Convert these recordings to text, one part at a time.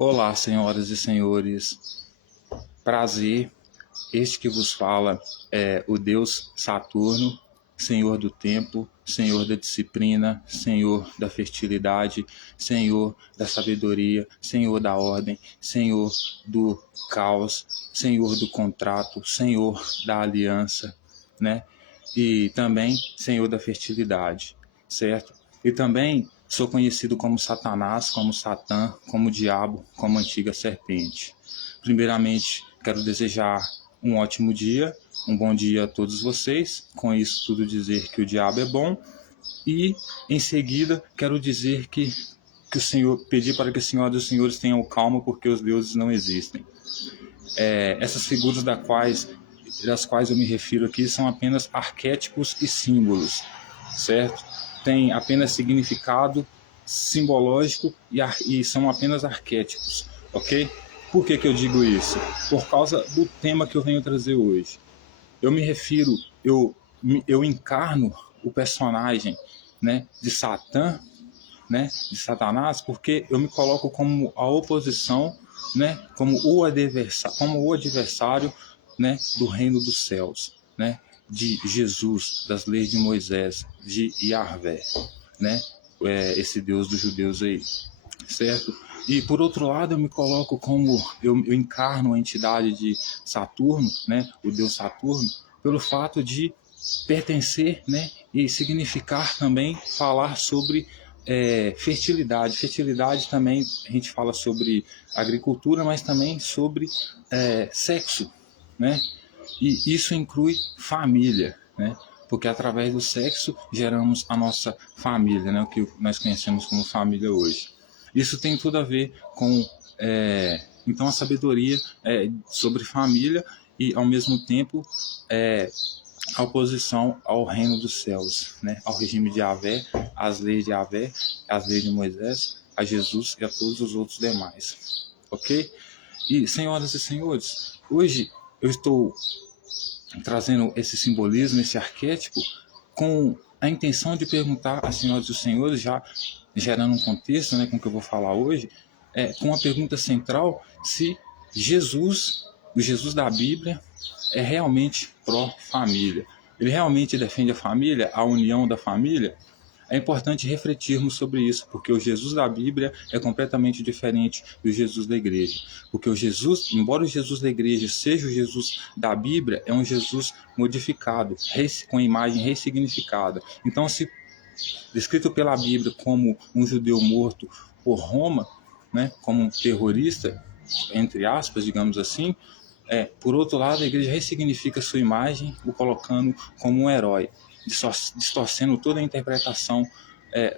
Olá, senhoras e senhores. Prazer. Este que vos fala é o Deus Saturno, Senhor do tempo, Senhor da disciplina, Senhor da fertilidade, Senhor da sabedoria, Senhor da ordem, Senhor do caos, Senhor do contrato, Senhor da aliança, né? E também Senhor da fertilidade, certo? E também sou conhecido como Satanás, como Satã, como Diabo, como antiga serpente. Primeiramente, quero desejar um ótimo dia, um bom dia a todos vocês. Com isso tudo dizer que o diabo é bom. E em seguida quero dizer que o Senhor, pedir para que o Senhor dos Senhores tenham calma, porque os deuses não existem. Essas figuras das quais eu me refiro aqui são apenas arquétipos e símbolos, certo? Tem apenas significado simbológico e são apenas arquétipos, ok? Por que eu digo isso? Por causa do tema que eu venho trazer hoje. Eu me refiro, eu encarno o personagem, né, de Satã, né, de Satanás, porque eu me coloco como a oposição, né, como o adversário, né, do reino dos céus, né, de Jesus, das leis de Moisés, de Yahvé, né, esse Deus dos judeus aí, certo? E por outro lado eu me coloco como eu encarno a entidade de Saturno, né, o Deus Saturno, pelo fato de pertencer, né, e significar também falar sobre fertilidade. Fertilidade também a gente fala sobre agricultura, mas também sobre sexo, né? E isso inclui família, né? Porque através do sexo geramos a nossa família, né? O que nós conhecemos como família hoje. Isso tem tudo a ver com então a sabedoria sobre família e ao mesmo tempo a oposição ao reino dos céus, né? Ao regime de Yahvé, às leis de Yahvé, às leis de Moisés, a Jesus e a todos os outros demais. Ok? E, senhoras e senhores, hoje eu estou trazendo esse simbolismo, esse arquétipo, com a intenção de perguntar às senhoras e os senhores, já gerando um contexto, né, com o que eu vou falar hoje, com a pergunta central se Jesus, o Jesus da Bíblia, é realmente pró-família. Ele realmente defende a família, a união da família? É importante refletirmos sobre isso, porque o Jesus da Bíblia é completamente diferente do Jesus da igreja. Porque o Jesus, embora o Jesus da igreja seja o Jesus da Bíblia, é um Jesus modificado, com imagem ressignificada. Então, se descrito pela Bíblia como um judeu morto por Roma, né, como um terrorista, entre aspas, digamos assim, por outro lado, a igreja ressignifica sua imagem, o colocando como um herói, distorcendo toda a interpretação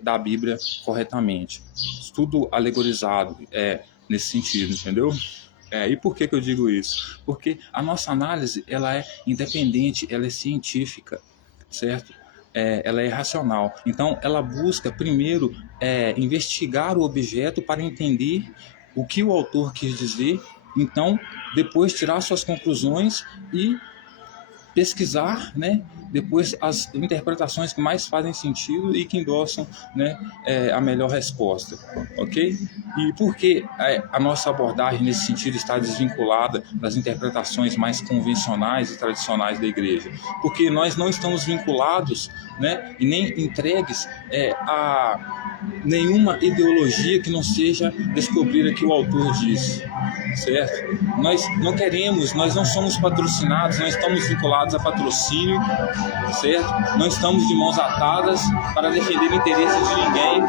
da Bíblia corretamente. Tudo alegorizado nesse sentido, entendeu? E por que eu digo isso? Porque a nossa análise ela é independente, ela é científica, certo? Ela é racional. Então, ela busca primeiro investigar o objeto para entender o que o autor quis dizer, então depois tirar suas conclusões e pesquisar, né, depois as interpretações que mais fazem sentido e que endossam, né, a melhor resposta, ok? E por que a nossa abordagem nesse sentido está desvinculada das interpretações mais convencionais e tradicionais da igreja? Porque nós não estamos vinculados, né, e nem entregues a nenhuma ideologia que não seja descobrir o que o autor disse, certo? Nós não queremos, nós não somos patrocinados, não estamos vinculados a patrocínio, certo? Não estamos de mãos atadas para defender interesses de ninguém,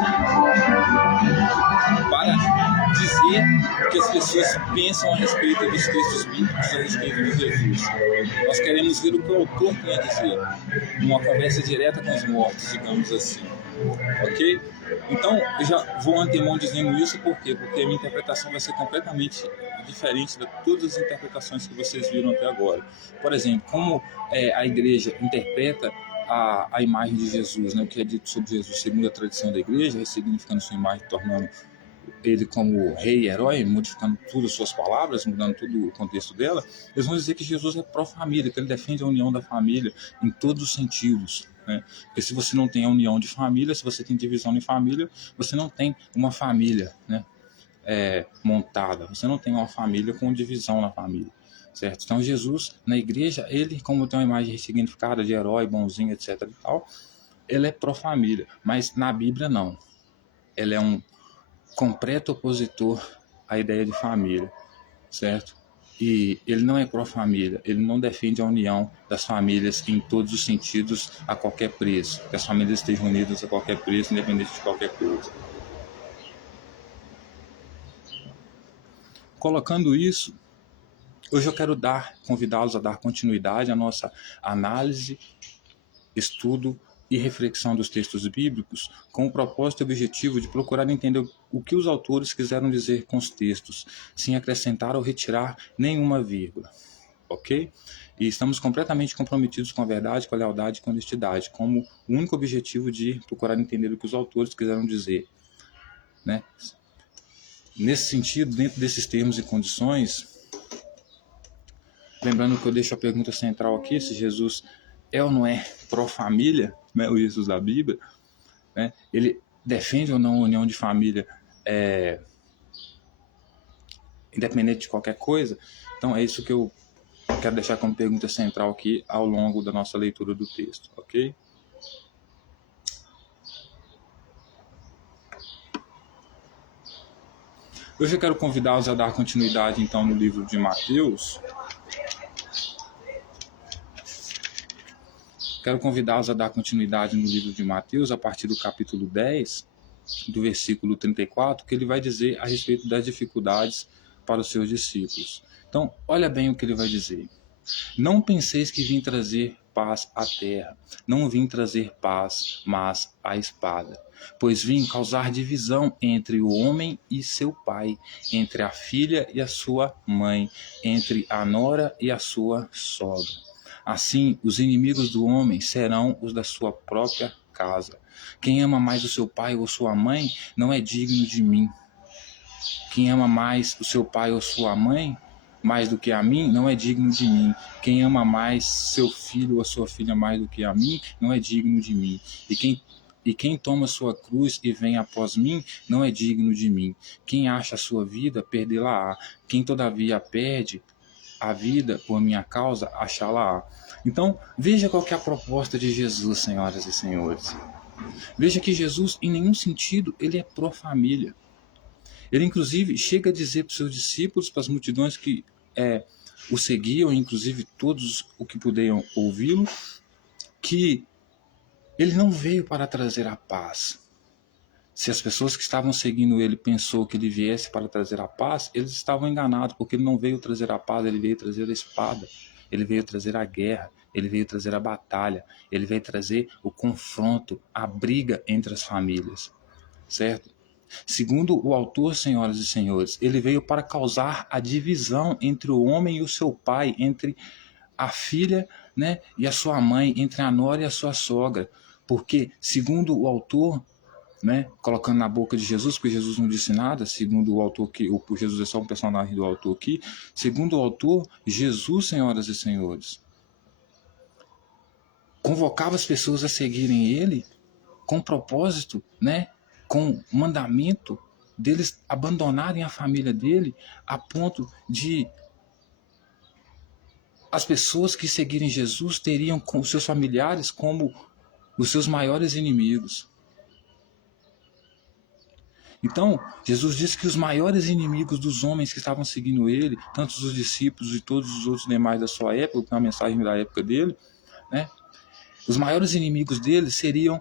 para dizer o que as pessoas pensam a respeito dos textos bíblicos, a respeito de Jesus. Nós queremos ver o que o autor tem a dizer, uma conversa direta com os mortos, digamos assim, ok? Então, eu já vou antemão dizendo isso, por quê? Porque a minha interpretação vai ser completamente diferente de todas as interpretações que vocês viram até agora. Por exemplo, como a igreja interpreta a imagem de Jesus, né? O que é dito sobre Jesus segundo a tradição da igreja, ressignificando sua imagem, tornando ele como rei, herói, modificando tudo as suas palavras, mudando todo o contexto dela, eles vão dizer que Jesus é pró-família, que ele defende a união da família em todos os sentidos, né? Porque se você não tem a união de família, se você tem divisão de família, você não tem uma família, né? montada, você não tem uma família com divisão na família, certo? Então Jesus, na igreja, ele, como tem uma imagem ressignificada de herói, bonzinho, etc e tal, ele é pró-família, mas na Bíblia não. Ele é um completo opositor à ideia de família, certo? E ele não é pró-família, ele não defende a união das famílias em todos os sentidos a qualquer preço, que as famílias estejam unidas a qualquer preço, independente de qualquer coisa. Colocando isso, hoje eu quero convidá-los a dar continuidade à nossa análise, estudo e reflexão dos textos bíblicos com o propósito e objetivo de procurar entender o que os autores quiseram dizer com os textos, sem acrescentar ou retirar nenhuma vírgula, ok? E estamos completamente comprometidos com a verdade, com a lealdade e com a honestidade, como o único objetivo de procurar entender o que os autores quiseram dizer, né? Nesse sentido, dentro desses termos e condições, lembrando que eu deixo a pergunta central aqui, se Jesus é ou não é pró-família, né, o Jesus da Bíblia, né, ele defende ou não a união de família independente de qualquer coisa. Então é isso que eu quero deixar como pergunta central aqui ao longo da nossa leitura do texto, ok? Hoje eu quero convidá-los a dar continuidade então no livro de Mateus. Quero convidá-los a dar continuidade no livro de Mateus, a partir do capítulo 10, do versículo 34, que ele vai dizer a respeito das dificuldades para os seus discípulos. Então, olha bem o que ele vai dizer. Não penseis que vim trazer paz à terra. Não vim trazer paz, mas a espada. Pois vim causar divisão entre o homem e seu pai, entre a filha e a sua mãe, entre a nora e a sua sogra. Assim, os inimigos do homem serão os da sua própria casa. Quem ama mais o seu pai ou sua mãe não é digno de mim. Quem ama mais o seu pai ou sua mãe mais do que a mim não é digno de mim. Quem ama mais seu filho ou sua filha mais do que a mim não é digno de mim. E quem toma sua cruz e vem após mim não é digno de mim. Quem acha a sua vida, perdê-la-á. Quem todavia perde a vida por minha causa, achá-la-á. Então, veja qual que é a proposta de Jesus, senhoras e senhores. Veja que Jesus, em nenhum sentido, ele é pró-família. Ele, inclusive, chega a dizer para os seus discípulos, para as multidões que o seguiam, inclusive todos o que puderam ouvi-lo, que ele não veio para trazer a paz. Se as pessoas que estavam seguindo ele pensou que ele viesse para trazer a paz, eles estavam enganados, porque ele não veio trazer a paz, ele veio trazer a espada, ele veio trazer a guerra, ele veio trazer a batalha, ele veio trazer o confronto, a briga entre as famílias, certo? Segundo o autor, senhoras e senhores, ele veio para causar a divisão entre o homem e o seu pai, entre a filha, né, e a sua mãe, entre a nora e a sua sogra. Porque, segundo o autor, né, colocando na boca de Jesus, porque Jesus não disse nada, segundo o autor, que o Jesus é só um personagem do autor aqui, segundo o autor, Jesus, senhoras e senhores, convocava as pessoas a seguirem ele com propósito, né, com mandamento deles abandonarem a família dele, a ponto de as pessoas que seguirem Jesus teriam com os seus familiares como os seus maiores inimigos. Então, Jesus disse que os maiores inimigos dos homens que estavam seguindo ele, tanto os discípulos e todos os outros demais da sua época, que é uma mensagem da época dele, né, os maiores inimigos dele seriam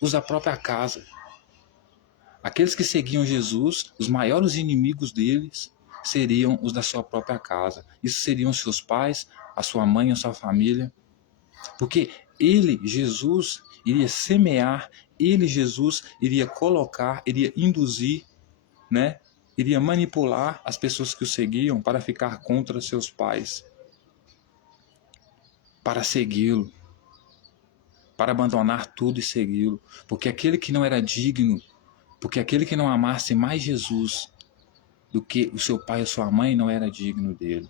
os da própria casa. Aqueles que seguiam Jesus, os maiores inimigos deles seriam os da sua própria casa. Isso seriam seus pais, a sua mãe, a sua família. Porque ele, Jesus, iria semear, ele, Jesus, iria colocar, iria induzir, né? Iria manipular as pessoas que o seguiam para ficar contra seus pais, para segui-lo, para abandonar tudo e segui-lo. Porque aquele que não era digno, porque aquele que não amasse mais Jesus do que o seu pai ou sua mãe não era digno dele.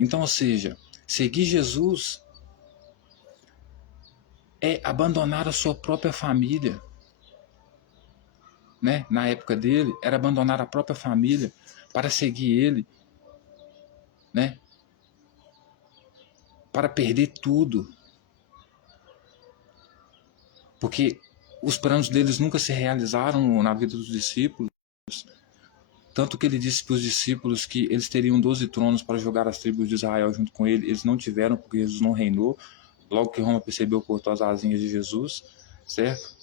Então, ou seja, seguir Jesus é abandonar a sua própria família. né, na época dele, era abandonar a própria família para seguir ele, né, para perder tudo. Porque os planos deles nunca se realizaram na vida dos discípulos. Tanto que ele disse para os discípulos que eles teriam 12 tronos para jogar as tribos de Israel junto com ele. Eles não tiveram, porque Jesus não reinou. Logo que Roma percebeu, cortou as asinhas de Jesus, certo?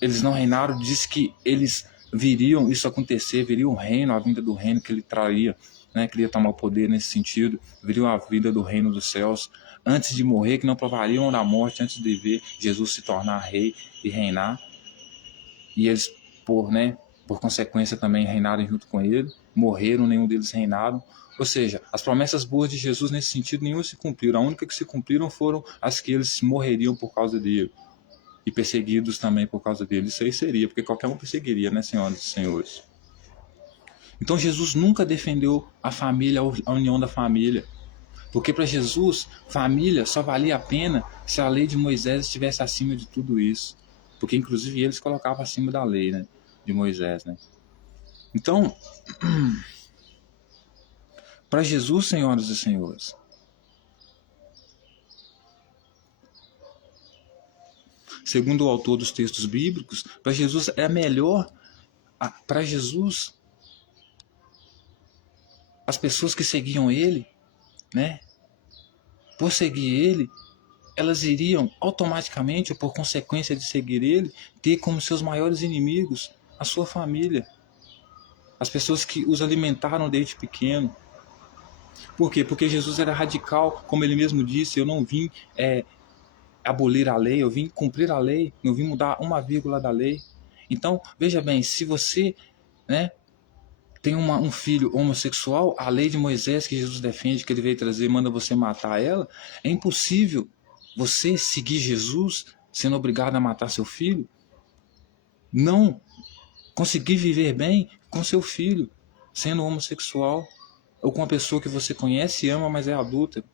Eles não reinaram, disse que eles viriam isso acontecer, viria o reino, a vinda do reino que ele traria, né, que ele ia tomar o poder nesse sentido, viria a vida do reino dos céus, antes de morrer, que não provariam da morte, antes de ver Jesus se tornar rei e reinar. E eles, por consequência, também reinaram junto com ele, morreram, nenhum deles reinaram. Ou seja, as promessas boas de Jesus nesse sentido, nenhuma se cumpriram. A única que se cumpriram foram as que eles morreriam por causa dele. E perseguidos também por causa dele. Isso aí seria, porque qualquer um perseguiria, né, senhoras e senhores? Então Jesus nunca defendeu a família, a união da família. Porque para Jesus, família só valia a pena se a lei de Moisés estivesse acima de tudo isso. Porque inclusive eles colocavam acima da lei, né, de Moisés, né? Então, para Jesus, senhoras e senhores, segundo o autor dos textos bíblicos, para Jesus é melhor, para Jesus, as pessoas que seguiam ele, né, por seguir ele, elas iriam automaticamente, ou por consequência de seguir ele, ter como seus maiores inimigos a sua família, as pessoas que os alimentaram desde pequeno. Por quê? Porque Jesus era radical, como ele mesmo disse, eu não vim abolir a lei, eu vim cumprir a lei, não vim mudar uma vírgula da lei. Então, veja bem, se você, né, tem um filho homossexual, a lei de Moisés que Jesus defende, que ele veio trazer, manda você matar ela, é impossível você seguir Jesus sendo obrigado a matar seu filho, não conseguir viver bem com seu filho sendo homossexual, ou com uma pessoa que você conhece e ama, mas é adúltera,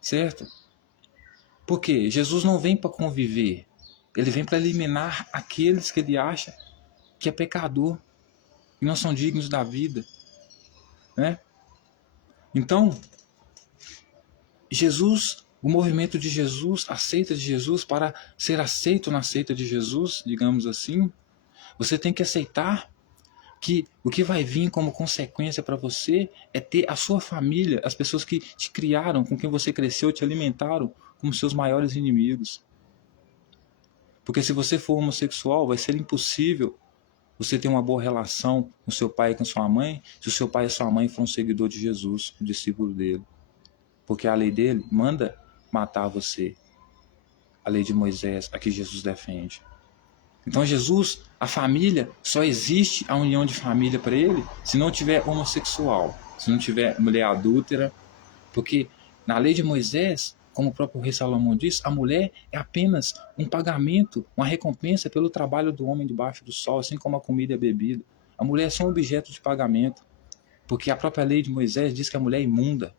certo? Porque Jesus não vem para conviver, ele vem para eliminar aqueles que ele acha que é pecador e não são dignos da vida, né? Então, Jesus, o movimento de Jesus, a seita de Jesus, para ser aceito na seita de Jesus, digamos assim, você tem que aceitar que o que vai vir como consequência para você é ter a sua família, as pessoas que te criaram, com quem você cresceu, te alimentaram, como seus maiores inimigos. Porque se você for homossexual, vai ser impossível você ter uma boa relação com seu pai e com sua mãe, se o seu pai e sua mãe for um seguidor de Jesus, um discípulo dele. Porque a lei dele manda matar você. A lei de Moisés, a que Jesus defende. Então Jesus, a família, só existe a união de família para ele se não tiver homossexual, se não tiver mulher adúltera, porque na lei de Moisés, como o próprio rei Salomão diz, a mulher é apenas um pagamento, uma recompensa pelo trabalho do homem debaixo do sol, assim como a comida e a bebida. A mulher é só um objeto de pagamento, porque a própria lei de Moisés diz que a mulher é imunda,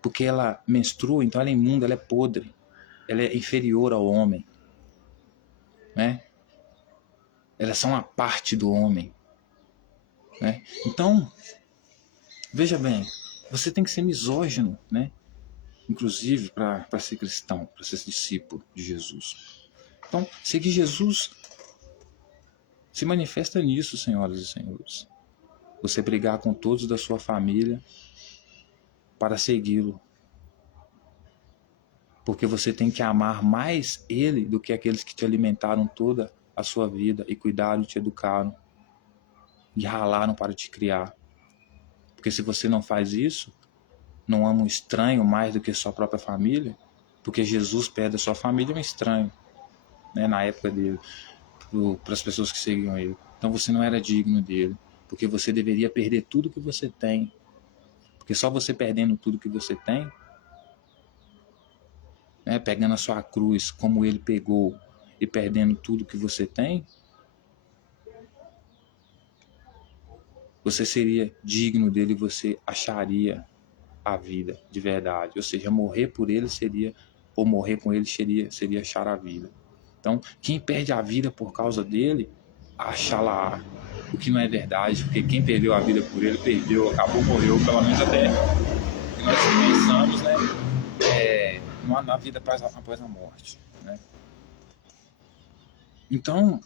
porque ela menstrua, então ela é imunda, ela é podre, ela é inferior ao homem, né? Elas são a parte do homem, né? Então, veja bem, você tem que ser misógino, né? Inclusive para ser cristão, para ser discípulo de Jesus. Então, seguir Jesus se manifesta nisso, senhoras e senhores. Você brigar com todos da sua família para segui-lo. Porque você tem que amar mais ele do que aqueles que te alimentaram toda a sua vida e cuidaram, te educaram e ralaram para te criar. Porque se você não faz isso, não ama um estranho mais do que sua própria família, porque Jesus perde a sua família, é um estranho, né, na época dele, para as pessoas que seguiam ele. Então você não era digno dele, porque você deveria perder tudo que você tem. Porque só você perdendo tudo que você tem, né, pegando a sua cruz como ele pegou e perdendo tudo que você tem, você seria digno dele, você acharia a vida de verdade. Ou seja, morrer por ele seria, ou morrer com ele seria achar a vida. Então, quem perde a vida por causa dele, achala o que não é verdade, porque quem perdeu a vida por ele, perdeu, acabou, morreu, pelo menos até que nós pensamos, né? Na vida após a morte, né? Então,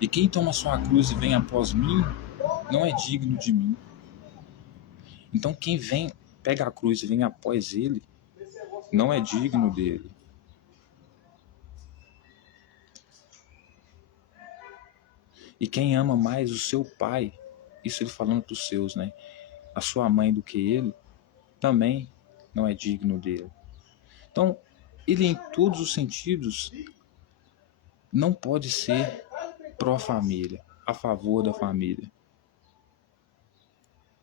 e quem toma sua cruz e vem após mim, não é digno de mim. Então, quem vem, pega a cruz e vem após ele, não é digno dele. E quem ama mais o seu pai, isso ele falando para os seus, né? A sua mãe do que ele, também não é digno dele. Então, ele em todos os sentidos não pode ser pró-família, a favor da família.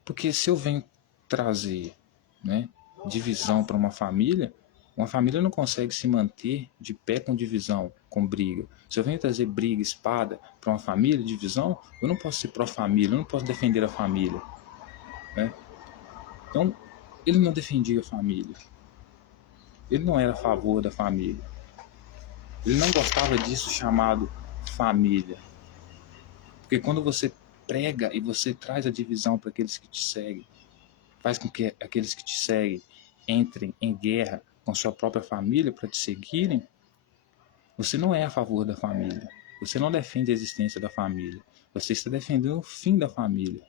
Porque se eu venho trazer, né, divisão para uma família não consegue se manter de pé com divisão, com briga. Se eu venho trazer briga, espada para uma família, divisão, eu não posso ser pró-família, eu não posso defender a família, né? Então, ele não defendia a família. Ele não era a favor da família. Ele não gostava disso chamado família. Porque quando você prega e você traz a divisão para aqueles que te seguem, faz com que aqueles que te seguem entrem em guerra com sua própria família para te seguirem, você não é a favor da família. Você não defende a existência da família. Você está defendendo o fim da família.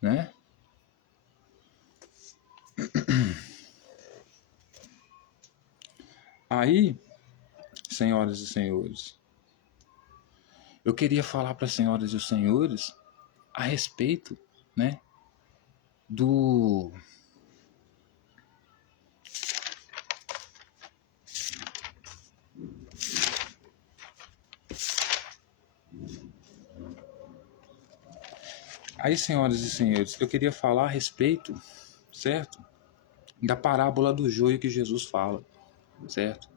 Né? Aí, senhoras e senhores, eu queria falar para as senhoras e os senhores a respeito, né, do Aí, senhoras e senhores, eu queria falar a respeito, certo, da parábola do joio que Jesus fala, certo?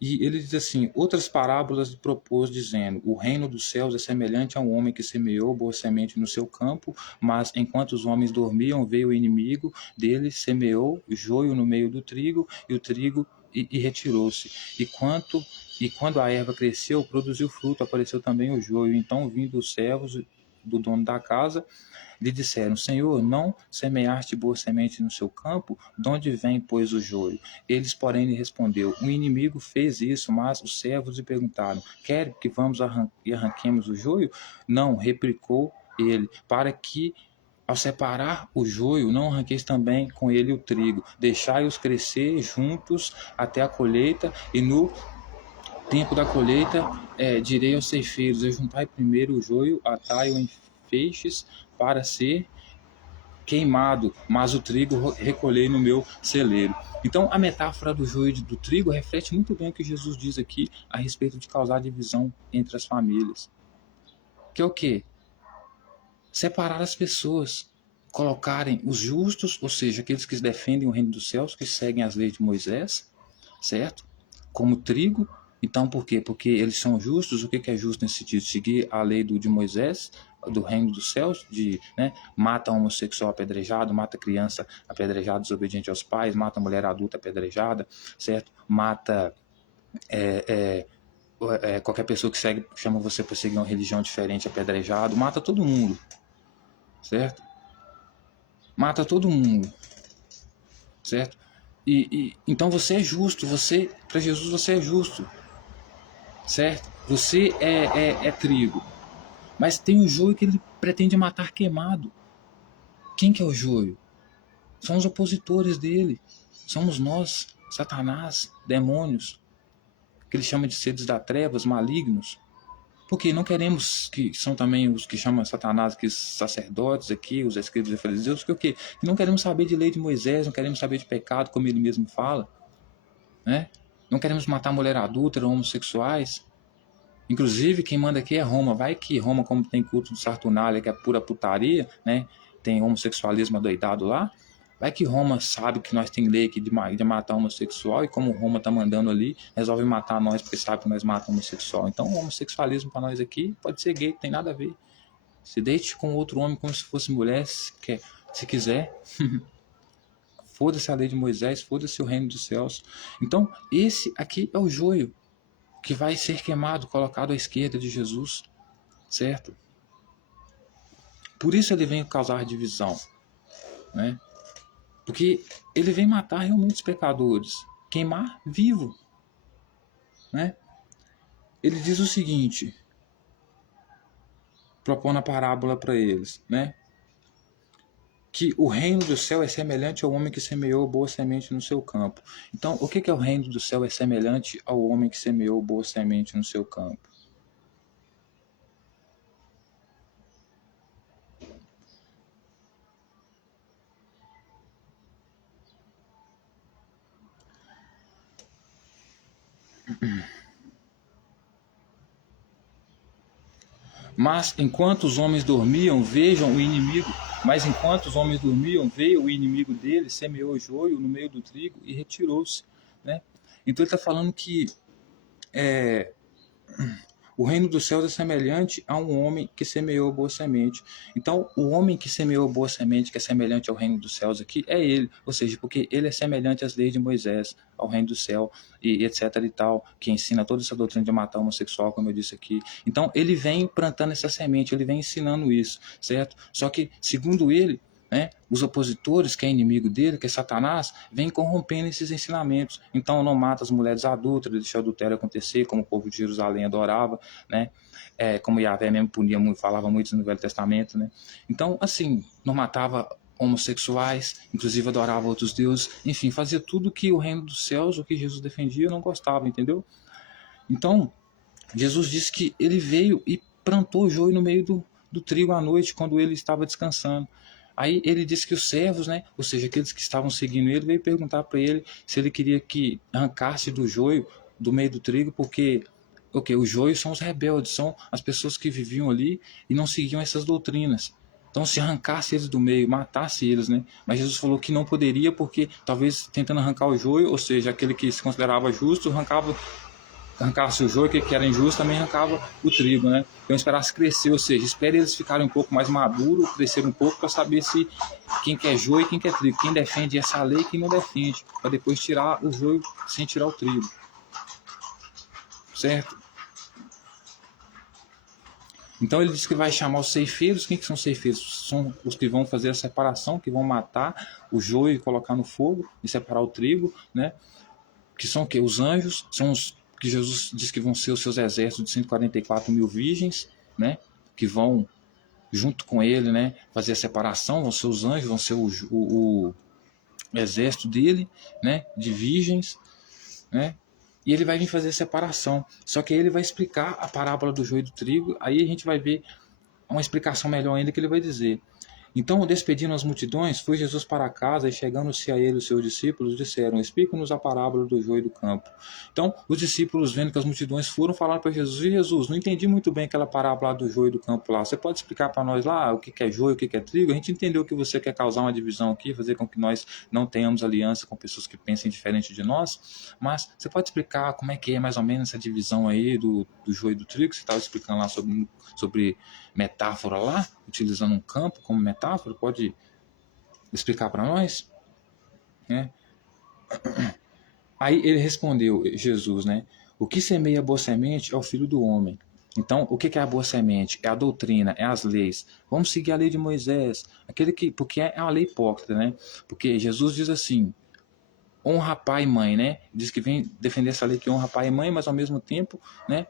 E ele diz assim: outras parábolas propôs, dizendo: o reino dos céus é semelhante a um homem que semeou boa semente no seu campo, mas enquanto os homens dormiam, veio o inimigo dele, semeou joio no meio do trigo, e o trigo e retirou-se. E quando a erva cresceu, produziu fruto, apareceu também o joio. Então, vindo os servos do dono da casa, lhe disseram: Senhor, não semeaste boa semente no seu campo? De onde vem, pois, o joio? Eles, porém, lhe respondeu: o inimigo fez isso. Mas os servos lhe perguntaram: quer que vamos e arranquemos o joio? Não, replicou ele, para que ao separar o joio, não arranqueis também com ele o trigo. Deixai-os crescer juntos até a colheita, e no tempo da colheita, direi aos ceifeiros: juntai primeiro o joio, atai-o em feixes para ser queimado, mas o trigo recolhei no meu celeiro. Então, a metáfora do joio e do trigo reflete muito bem o que Jesus diz aqui a respeito de causar divisão entre as famílias. Que é o quê? Separar as pessoas, colocarem os justos, ou seja, aqueles que defendem o reino dos céus, que seguem as leis de Moisés, certo? Como trigo. Então, por quê? Porque eles são justos. O que é justo nesse sentido? Seguir a lei de Moisés, do reino dos céus, né, mata homossexual apedrejado, mata criança apedrejada desobediente aos pais, mata mulher adulta apedrejada, certo? Mata qualquer pessoa que chama você para seguir uma religião diferente apedrejado, mata todo mundo, certo? Mata todo mundo, certo? Então você é justo, para Jesus você é justo, certo? Você é trigo. Mas tem o joio que ele pretende matar queimado. Quem que é o joio? São os opositores dele. Somos nós, Satanás, demônios, que ele chama de seres das trevas, malignos. Porque não queremos, que são também os que chamam Satanás, que os sacerdotes aqui, os escribas e fariseus, que o quê? Que não queremos saber de lei de Moisés, não queremos saber de pecado, como ele mesmo fala, né? Não queremos matar mulher adúltera, homossexuais. Inclusive, quem manda aqui é Roma. Vai que Roma, como tem culto de Saturnália, que é pura putaria, né? Tem homossexualismo adoidado lá. Vai que Roma sabe que nós tem lei aqui de matar homossexual, e como Roma tá mandando ali, resolve matar nós porque sabe que nós matamos homossexual. Então, o homossexualismo para nós aqui pode ser gay, não tem nada a ver. Se deite com outro homem como se fosse mulher, se quiser. Foda-se a lei de Moisés, foda-se o reino dos céus. Então, esse aqui é o joio que vai ser queimado, colocado à esquerda de Jesus, certo? Por isso ele vem causar divisão, né? Porque ele vem matar realmente os pecadores, queimar vivo, né? Ele diz o seguinte, propondo a parábola para eles, né? Que o reino do céu é semelhante ao homem que semeou boa semente no seu campo. Então, o que é o reino do céu é semelhante ao homem que semeou boa semente no seu campo? Mas enquanto os homens dormiam, vejam o inimigo. Mas enquanto os homens dormiam, veio o inimigo deles, semeou joio no meio do trigo e retirou-se, né? Então ele está falando que o reino dos céus é semelhante a um homem que semeou boa semente. Então, o homem que semeou boa semente, que é semelhante ao reino dos céus aqui, é ele. Ou seja, porque ele é semelhante às leis de Moisés, ao reino do céu, e etc e tal, que ensina toda essa doutrina de matar homossexual, como eu disse aqui. Então, ele vem plantando essa semente, ele vem ensinando isso, certo? Só que, segundo ele, né, os opositores, que é inimigo dele, que é Satanás, vem corrompendo esses ensinamentos. Então não mata as mulheres adultas, deixa o adultério acontecer, como o povo de Jerusalém adorava, né? Como Yahvé mesmo punia muito, falava muito no Velho Testamento, né? Então, assim, não matava homossexuais, inclusive adorava outros deuses, enfim, fazia tudo que o reino dos céus, o que Jesus defendia, não gostava, entendeu? Então, Jesus disse que ele veio e plantou joio no meio do trigo à noite, quando ele estava descansando. Aí ele disse que os servos, né, ou seja, aqueles que estavam seguindo ele, veio perguntar para ele se ele queria que arrancasse do joio, do meio do trigo, porque os joios são os rebeldes, são as pessoas que viviam ali e não seguiam essas doutrinas. Então, se arrancasse eles do meio, matasse eles, né? Mas Jesus falou que não poderia, porque talvez tentando arrancar o joio, ou seja, aquele que se considerava justo, arrancasse o joio, que era injusto, também arrancava o trigo, né? Então esperasse crescer, ou seja, espere eles ficarem um pouco mais maduros, crescer um pouco, para saber se quem quer joio e quem quer trigo, quem defende essa lei e quem não defende, para depois tirar o joio sem tirar o trigo, certo? Então ele diz que vai chamar os ceifeiros. Quem que são ceifeiros? São os que vão fazer a separação, que vão matar o joio e colocar no fogo e separar o trigo, né? Que são o quê? Os anjos, são os que Jesus diz que vão ser os seus exércitos de 144 mil virgens, né? Que vão junto com ele, né? Fazer a separação, vão ser os anjos, vão ser o exército dele, né? De virgens, né? E ele vai vir fazer a separação. Só que ele vai explicar a parábola do joio e do trigo. Aí a gente vai ver uma explicação melhor ainda que ele vai dizer. Então, despedindo as multidões, foi Jesus para casa e, chegando-se a ele os seus discípulos, disseram: explica-nos a parábola do joio e do campo. Então, os discípulos, vendo que as multidões foram, falaram para Jesus: e Jesus, não entendi muito bem aquela parábola do joio e do campo lá. Você pode explicar para nós lá o que é joio, o que é trigo? A gente entendeu que você quer causar uma divisão aqui, fazer com que nós não tenhamos aliança com pessoas que pensem diferente de nós, mas você pode explicar como é que é mais ou menos essa divisão aí do joio e do trigo? Você estava explicando lá sobre metáfora lá, utilizando um campo como metáfora, pode explicar para nós? Né? Aí ele respondeu, Jesus, né? O que semeia a boa semente é o Filho do Homem. Então, o que é a boa semente? É a doutrina, é as leis. Vamos seguir a lei de Moisés, porque é uma lei hipócrita, né? Porque Jesus diz assim: honra pai e mãe, né? Diz que vem defender essa lei que honra pai e mãe, mas ao mesmo tempo, né?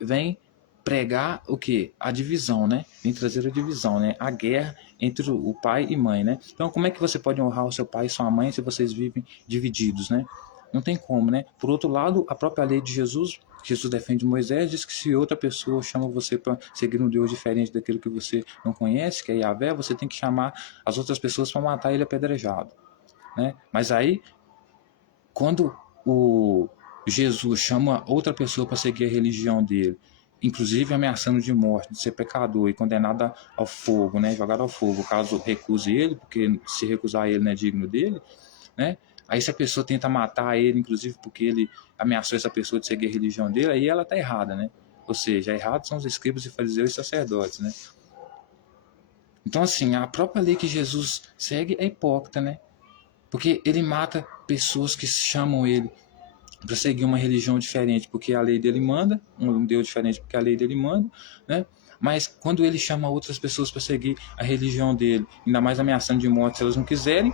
Vem pregar o que? A divisão, né? Vem trazer a divisão, né? A guerra entre o pai e mãe, né? Então, como é que você pode honrar o seu pai e sua mãe se vocês vivem divididos, né? Não tem como, né? Por outro lado, a própria lei de Jesus, que Jesus defende Moisés, diz que se outra pessoa chama você para seguir um Deus diferente daquilo que você não conhece, que é Yahvé, você tem que chamar as outras pessoas para matar ele apedrejado, né? Mas aí, quando o Jesus chama outra pessoa para seguir a religião dele, inclusive ameaçando de morte, de ser pecador e condenado ao fogo, né, jogado ao fogo, caso recuse ele, porque se recusar ele não é digno dele, né? Aí se a pessoa tenta matar ele, inclusive porque ele ameaçou essa pessoa de seguir a religião dele, aí ela está errada, né? Ou seja, errados são os escribas e fariseus e sacerdotes, né? Então, assim, a própria lei que Jesus segue é hipócrita, né? Porque ele mata pessoas que chamam ele para seguir uma religião diferente, porque a lei dele manda, um Deus diferente porque a lei dele manda, né? Mas quando ele chama outras pessoas para seguir a religião dele, ainda mais ameaçando de morte se elas não quiserem,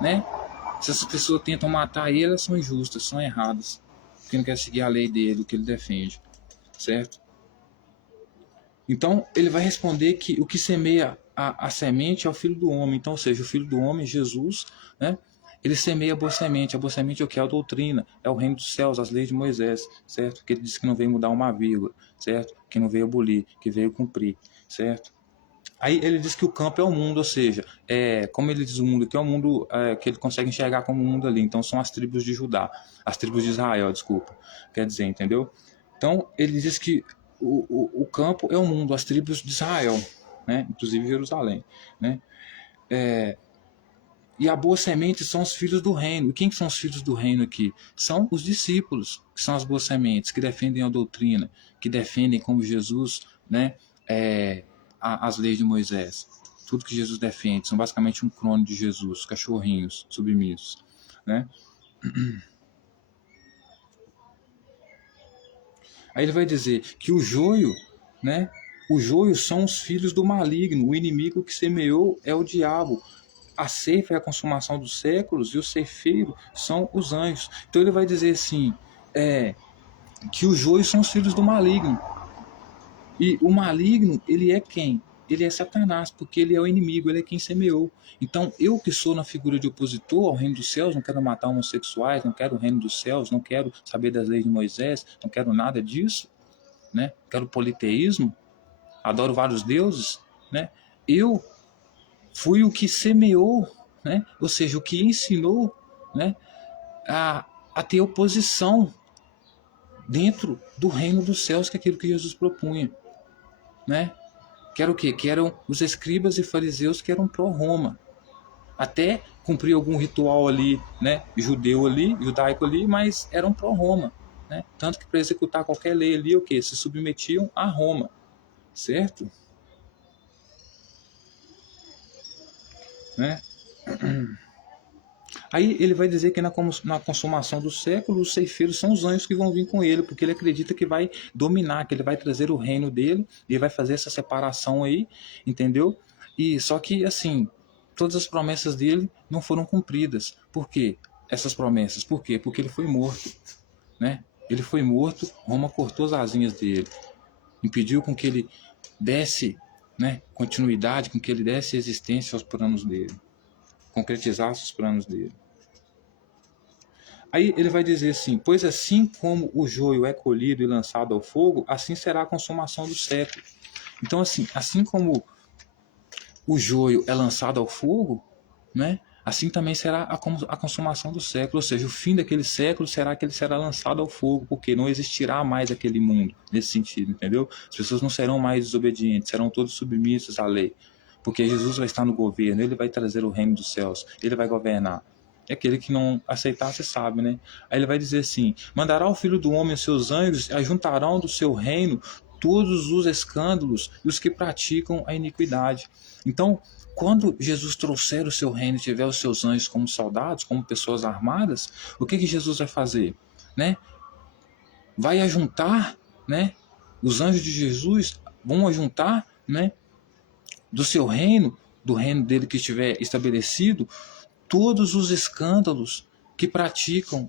né? Se essas pessoas tentam matar ele, elas são injustas, são erradas, porque não quer seguir a lei dele, o que ele defende, certo? Então ele vai responder que o que semeia a semente é o Filho do Homem. Então, ou seja, o Filho do Homem, Jesus, né? Ele semeia a boa semente. A boa semente é o que? É a doutrina, é o reino dos céus, as leis de Moisés, certo? Que ele disse que não veio mudar uma vírgula, certo? Que não veio abolir, que veio cumprir, certo? Aí ele diz que o campo é o mundo, ou seja, como ele diz o mundo, que é o mundo que ele consegue enxergar como o mundo ali. Então são as tribos de Judá, as tribos de Israel, desculpa, quer dizer, entendeu? Então ele diz que o campo é o mundo, as tribos de Israel, né? Inclusive Jerusalém, né? E a boa semente são os filhos do reino. E quem são os filhos do reino aqui? São os discípulos, que são as boas sementes, que defendem a doutrina, que defendem como Jesus, né? As leis de Moisés. Tudo que Jesus defende. São basicamente um clone de Jesus, cachorrinhos submissos, né? Aí ele vai dizer que o joio, né? O joio são os filhos do maligno. O inimigo que semeou é o diabo. A ceifa é a consumação dos séculos e o ceifeiro são os anjos. Então ele vai dizer assim, que o joio são os filhos do maligno. E o maligno, ele é quem? Ele é Satanás, porque ele é o inimigo, ele é quem semeou. Então, eu que sou na figura de opositor ao reino dos céus, não quero matar homossexuais, não quero o reino dos céus, não quero saber das leis de Moisés, não quero nada disso, né? Quero politeísmo, adoro vários deuses, né? Eu fui o que semeou, né? Ou seja, o que ensinou, né? a ter oposição dentro do reino dos céus, que é aquilo que Jesus propunha, né? Que era o quê? Que eram os escribas e fariseus que eram pró-Roma. Até cumprir algum ritual ali, né? Judeu ali, judaico ali, mas eram pró-Roma, né? Tanto que para executar qualquer lei ali, o quê? Se submetiam a Roma, certo? Né? Aí ele vai dizer que na consumação do século, os ceifeiros são os anjos que vão vir com ele, porque ele acredita que vai dominar, que ele vai trazer o reino dele, e vai fazer essa separação aí, entendeu? E só que, assim, todas as promessas dele não foram cumpridas. Por quê? Essas promessas. Por quê? Porque ele foi morto, né? Ele foi morto, Roma cortou as asinhas dele, impediu com que ele desse, né, continuidade, com que ele desse existência aos planos dele, concretizasse os planos dele. Aí ele vai dizer assim, pois assim como o joio é colhido e lançado ao fogo, assim será a consumação do século. Então assim como o joio é lançado ao fogo, né? Assim também será a consumação do século, ou seja, o fim daquele século será que ele será lançado ao fogo, porque não existirá mais aquele mundo, nesse sentido, entendeu? As pessoas não serão mais desobedientes, serão todos submissos à lei, porque Jesus vai estar no governo, ele vai trazer o reino dos céus, ele vai governar. É aquele que não aceitar, você sabe, né? Aí ele vai dizer assim, mandará o Filho do Homem os seus anjos, ajuntarão do seu reino todos os escândalos e os que praticam a iniquidade. Então, quando Jesus trouxer o seu reino e tiver os seus anjos como soldados, como pessoas armadas, o que Jesus vai fazer? Né? Vai ajuntar, né? Os anjos de Jesus vão ajuntar, né? Do seu reino, do reino dele que estiver estabelecido, todos os escândalos que praticam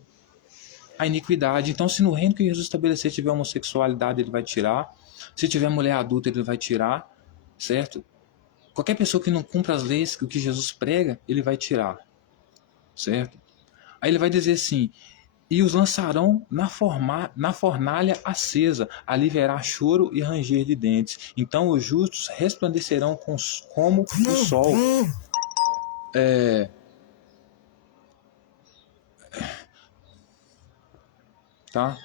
a iniquidade. Então, se no reino que Jesus estabelecer tiver homossexualidade, ele vai tirar. Se tiver mulher adulta, ele vai tirar, certo? Qualquer pessoa que não cumpra as leis, o que Jesus prega, ele vai tirar, certo? Aí ele vai dizer assim, e os lançarão na fornalha acesa, ali verá choro e ranger de dentes. Então os justos resplandecerão como o sol. Tá?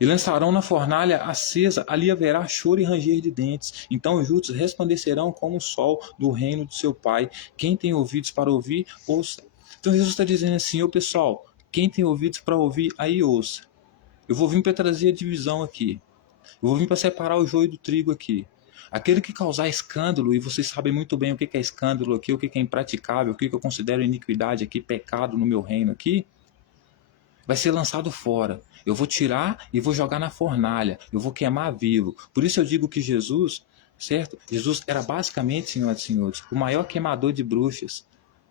E lançarão na fornalha acesa, ali haverá choro e ranger de dentes. Então os justos resplandecerão como o sol do reino do seu Pai. Quem tem ouvidos para ouvir, ouça. Então Jesus está dizendo assim, ô pessoal, quem tem ouvidos para ouvir, aí ouça. Eu vou vir para trazer a divisão aqui. Eu vou vir para separar o joio do trigo aqui. Aquele que causar escândalo, e vocês sabem muito bem o que é escândalo aqui, o que é impraticável, o que eu considero iniquidade aqui, pecado no meu reino aqui, vai ser lançado fora. Eu vou tirar e vou jogar na fornalha. Eu vou queimar vivo. Por isso eu digo que Jesus, certo? Jesus era basicamente, senhoras e senhores, o maior queimador de bruxas,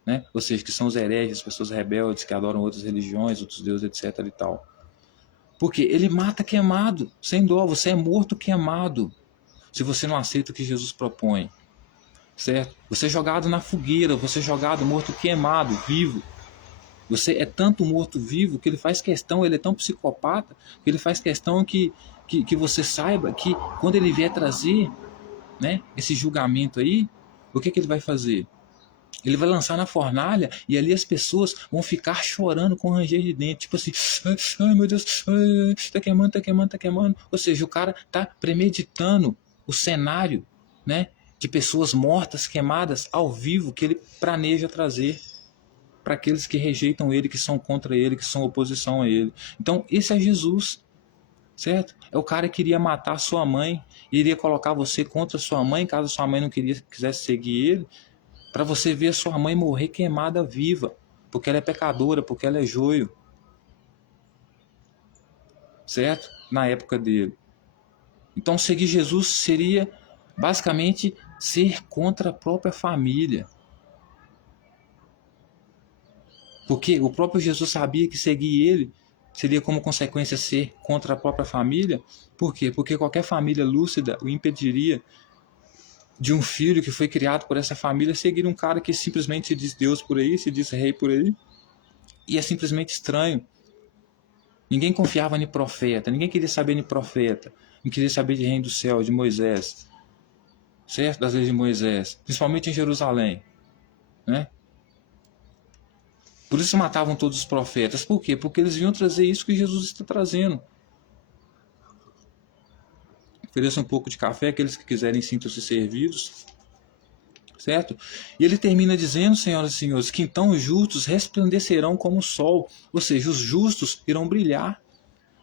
né? Ou seja, que são os hereges, as pessoas rebeldes que adoram outras religiões, outros deuses, etc. e tal. Porque ele mata queimado, sem dó. Você é morto queimado, se você não aceita o que Jesus propõe, certo? Você é jogado na fogueira, você é jogado morto queimado, vivo. Você é tanto morto-vivo que ele faz questão, ele é tão psicopata, que ele faz questão que você saiba que quando ele vier trazer, né, esse julgamento aí, o que ele vai fazer? Ele vai lançar na fornalha e ali as pessoas vão ficar chorando com ranger de dente. Tipo assim, ai meu Deus, ai, tá queimando, tá queimando, tá queimando. Ou seja, o cara tá premeditando o cenário, né, de pessoas mortas, queimadas ao vivo que ele planeja trazer para aqueles que rejeitam ele, que são contra ele, que são oposição a ele. Então, esse é Jesus, certo? É o cara que iria matar sua mãe, iria colocar você contra sua mãe, caso sua mãe não quisesse seguir ele, para você ver a sua mãe morrer queimada viva, porque ela é pecadora, porque ela é joio, certo? Na época dele. Então, seguir Jesus seria basicamente ser contra a própria família. Porque o próprio Jesus sabia que seguir ele seria como consequência ser contra a própria família. Por quê? Porque qualquer família lúcida o impediria de um filho que foi criado por essa família seguir um cara que simplesmente se diz Deus por aí, se diz rei por aí, e é simplesmente estranho. Ninguém confiava em profeta, ninguém queria saber de profeta, não queria saber de reino do céu, de Moisés, certo? Das leis de Moisés, principalmente em Jerusalém, né? Por isso matavam todos os profetas. Por quê? Porque eles vinham trazer isso que Jesus está trazendo. Ofereça um pouco de café àqueles que quiserem, sintam-se servidos. Certo? E ele termina dizendo, senhoras e senhores, que então os justos resplandecerão como o sol. Ou seja, os justos irão brilhar.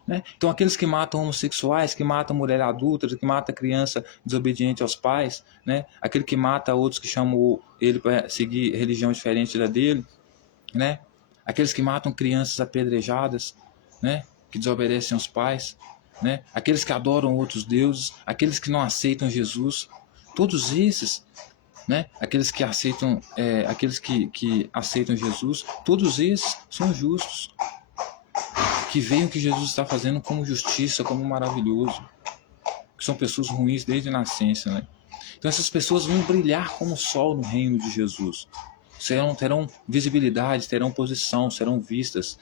Né? Então aqueles que matam homossexuais, que matam mulher adulta, que matam criança desobediente aos pais, né? Aquele que mata outros que chamam ele para seguir religião diferente da dele, né? Aqueles que matam crianças apedrejadas, né? Que desobedecem aos pais, né? Aqueles que adoram outros deuses, aqueles que não aceitam Jesus, todos esses, né? Aqueles que aceitam, que aceitam Jesus, todos esses são justos, que veem o que Jesus está fazendo como justiça, como maravilhoso, que são pessoas ruins desde a nascença, né? Então essas pessoas vão brilhar como o sol no reino de Jesus. Terão visibilidade, terão posição, serão vistas,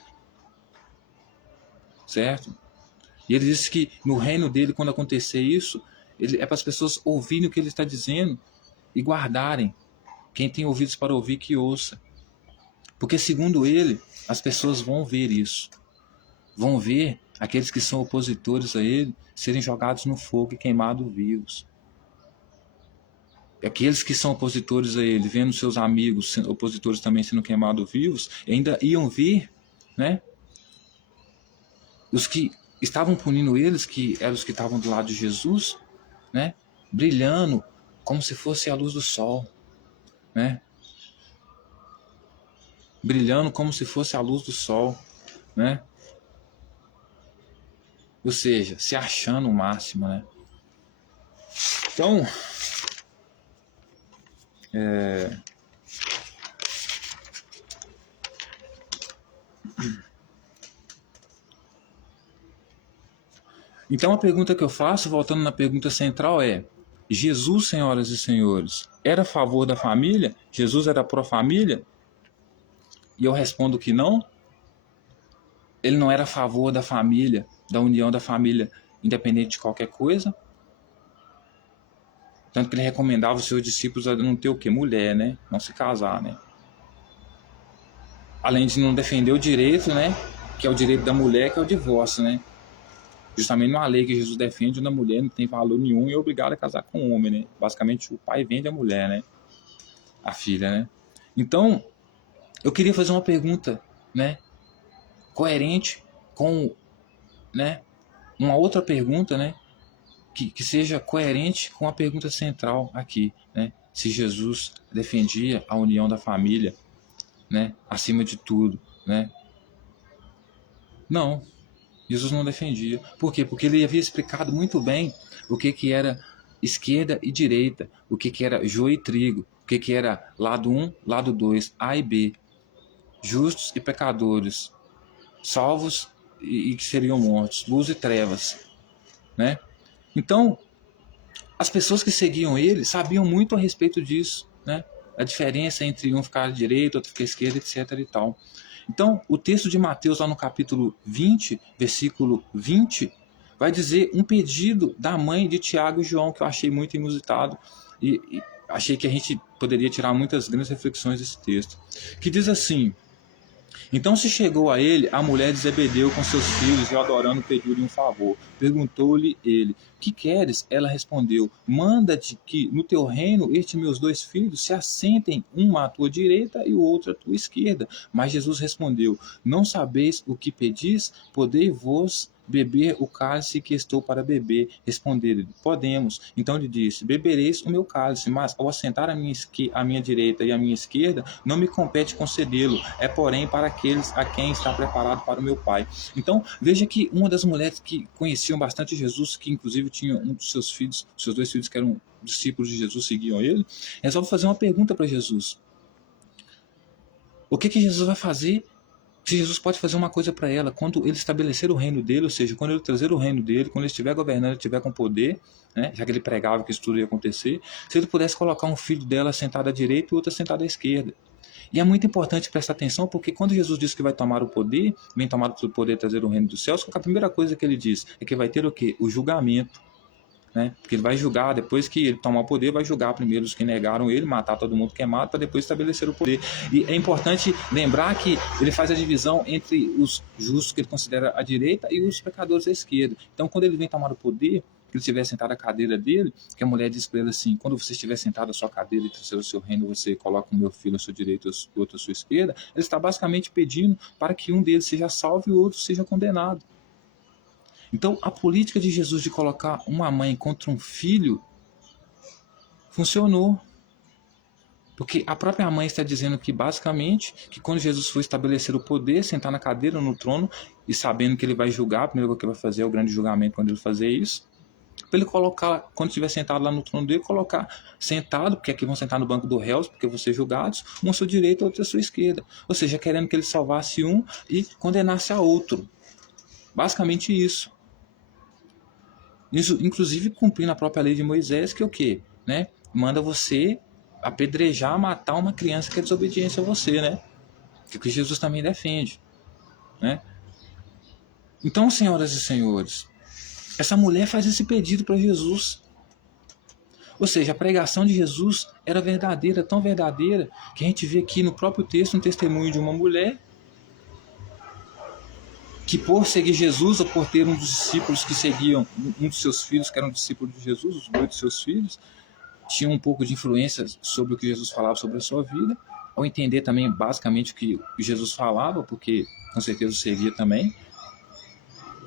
certo? E ele disse que no reino dele, quando acontecer isso, é para as pessoas ouvirem o que ele está dizendo e guardarem. Quem tem ouvidos para ouvir, que ouça. Porque segundo ele, as pessoas vão ver isso. Vão ver aqueles que são opositores a ele serem jogados no fogo e queimados vivos. Aqueles que são opositores a ele, vendo seus amigos opositores também sendo queimados vivos, ainda iam ver, né, os que estavam punindo eles, que eram os que estavam do lado de Jesus, né, brilhando como se fosse a luz do sol, né, brilhando como se fosse a luz do sol, né, ou seja, se achando o máximo, né. Então, Então a pergunta que eu faço, voltando na pergunta central, é: Jesus, senhoras e senhores, era a favor da família? Jesus era pró-família? E eu respondo que não. Ele não era a favor da família, da união da família, independente de qualquer coisa. Tanto que ele recomendava os seus discípulos a não ter o quê? Mulher, né? Não se casar, né? Além de não defender o direito, né? Que é o direito da mulher, que é o divórcio, né? Justamente numa lei que Jesus defende, onde a mulher não tem valor nenhum e é obrigada a casar com o homem, né? Basicamente o pai vende a mulher, né? A filha, né? Então, eu queria fazer uma pergunta, né? Coerente com, né? Uma outra pergunta, né? que seja coerente com a pergunta central aqui, né? Se Jesus defendia a união da família, né, acima de tudo, né? Não, Jesus não defendia. Por quê? Porque ele havia explicado muito bem o que era esquerda e direita, o que era joio e trigo, o que era lado 1, lado 2, A e B, justos e pecadores, salvos e que seriam mortos, luz e trevas, né? Então, as pessoas que seguiam ele sabiam muito a respeito disso, né? A diferença entre um ficar à direita, outro ficar à esquerda, etc. e tal. Então, o texto de Mateus, lá no capítulo 20, versículo 20, vai dizer um pedido da mãe de Tiago e João, que eu achei muito inusitado, e achei que a gente poderia tirar muitas grandes reflexões desse texto, que diz assim: então se chegou a ele a mulher de Zebedeu com seus filhos e, adorando, pediu-lhe um favor. Perguntou-lhe ele: que queres? Ela respondeu: manda-te que no teu reino estes meus 2 filhos se assentem, um à tua direita e o outro à tua esquerda. Mas Jesus respondeu: não sabeis o que pedis? Podei-vos beber o cálice que estou para beber? Responderam-lhe: podemos. Então lhe disse: bebereis o meu cálice, mas ao assentar a minha direita e a minha esquerda, não me compete concedê-lo, é porém para aqueles a quem está preparado para o meu Pai. Então veja que uma das mulheres que conheciam bastante Jesus, que inclusive tinha um dos seus filhos, seus 2 filhos que eram discípulos de Jesus, seguiam ele, resolve fazer uma pergunta para Jesus: o que Jesus vai fazer? Se Jesus pode fazer uma coisa para ela, quando ele estabelecer o reino dele, ou seja, quando ele trazer o reino dele, quando ele estiver governando, ele estiver com poder, né, já que ele pregava que isso tudo ia acontecer, se ele pudesse colocar um filho dela sentado à direita e outro sentado à esquerda. E é muito importante prestar atenção, porque quando Jesus diz que vai tomar o poder, vem tomar o poder trazer o reino dos céus, a primeira coisa que ele diz é que vai ter o quê? O julgamento. Né? Porque ele vai julgar, depois que ele tomar o poder, vai julgar primeiro os que negaram ele, matar todo mundo que é mato, para depois estabelecer o poder. E é importante lembrar que ele faz a divisão entre os justos, que ele considera a direita, e os pecadores à esquerda. Então, quando ele vem tomar o poder, que ele estiver sentado à cadeira dele, que a mulher diz para ele assim: quando você estiver sentado à sua cadeira e trazer o seu reino, você coloca o meu filho à sua direita e o outro à sua esquerda. Ele está basicamente pedindo para que um deles seja salvo e o outro seja condenado. Então, a política de Jesus de colocar uma mãe contra um filho funcionou. Porque a própria mãe está dizendo que, basicamente, que quando Jesus for estabelecer o poder, sentar na cadeira, no trono, e sabendo que ele vai julgar, a primeira coisa que ele vai fazer é o grande julgamento quando ele fazer isso, para ele colocar, quando estiver sentado lá no trono dele, colocar sentado, porque aqui vão sentar no banco do réus, porque vão ser julgados, um à sua direita e outro à sua esquerda. Ou seja, querendo que ele salvasse um e condenasse a outro. Basicamente isso. Isso, inclusive, cumprindo a própria lei de Moisés, que é o quê? Né? Manda você apedrejar, matar uma criança que é desobediência a você, né? Que é o que Jesus também defende, né? Então, senhoras e senhores, essa mulher faz esse pedido para Jesus. Ou seja, a pregação de Jesus era verdadeira, tão verdadeira, que a gente vê aqui no próprio texto um testemunho de uma mulher que, por seguir Jesus, ou por ter um dos discípulos que seguiam, um dos seus filhos que eram discípulos de Jesus, os 2 de seus filhos, tinha um pouco de influência sobre o que Jesus falava sobre a sua vida, ao entender também basicamente o que Jesus falava, porque com certeza seguia também,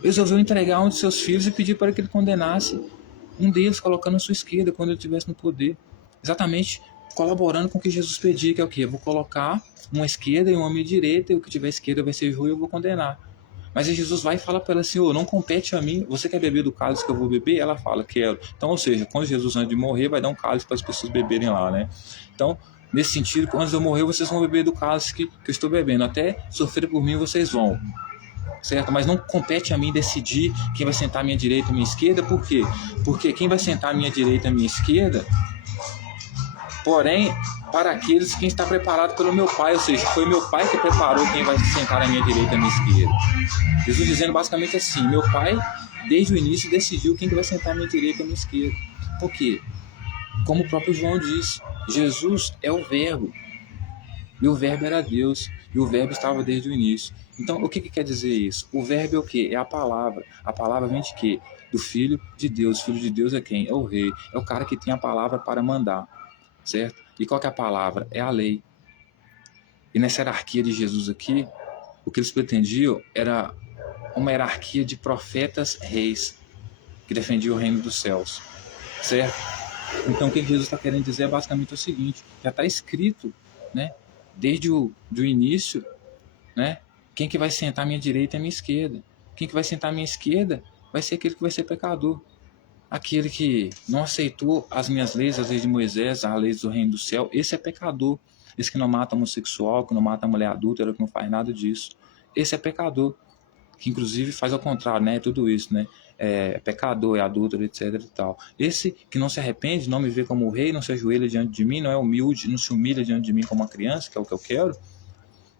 resolveu entregar um de seus filhos e pedir para que ele condenasse um deles, colocando à sua esquerda quando ele estivesse no poder. Exatamente colaborando com o que Jesus pedia, que é o quê? Eu vou colocar uma esquerda e uma à minha direita, e o que tiver esquerda vai ser ruim, eu vou condenar. Mas aí Jesus vai e fala para ela assim: não compete a mim, você quer beber do cálice que eu vou beber? Ela fala: quero. Então, ou seja, quando Jesus, antes de morrer, vai dar um cálice para as pessoas beberem lá, né? Então, nesse sentido, antes de eu morrer, vocês vão beber do cálice que eu estou bebendo. Até sofrer por mim, vocês vão. Certo? Mas não compete a mim decidir quem vai sentar à minha direita e à minha esquerda. Por quê? Porque quem vai sentar à minha direita e à minha esquerda, porém, para aqueles que está preparado pelo meu Pai, ou seja, foi meu Pai que preparou quem vai sentar à minha direita e à minha esquerda. Jesus dizendo basicamente assim: meu Pai, desde o início, decidiu quem que vai sentar à minha direita e à minha esquerda. Por quê? Como o próprio João diz, Jesus é o Verbo, e o Verbo era Deus, e o Verbo estava desde o início. Então, o que quer dizer isso? O Verbo é o quê? É a palavra. A palavra vem de quê? Do Filho de Deus. O Filho de Deus é quem? É o Rei. É o cara que tem a palavra para mandar. Certo? E qual que é a palavra? É a lei. E nessa hierarquia de Jesus aqui, o que eles pretendiam era uma hierarquia de profetas reis, que defendia o reino dos céus, certo? Então o que Jesus está querendo dizer é basicamente o seguinte: já está escrito, né, desde o do início, né, quem que vai sentar à minha direita e à minha esquerda. Quem que vai sentar à minha esquerda vai ser aquele que vai ser pecador. Aquele que não aceitou as minhas leis, as leis de Moisés, as leis do reino do céu, esse é pecador. Esse que não mata homossexual, que não mata mulher adúltera, que não faz nada disso. Esse é pecador, que inclusive faz ao contrário, né? Tudo isso, né? É pecador, é adúltero, etc e tal. Esse que não se arrepende, não me vê como rei, não se ajoelha diante de mim, não é humilde, não se humilha diante de mim como uma criança, que é o que eu quero,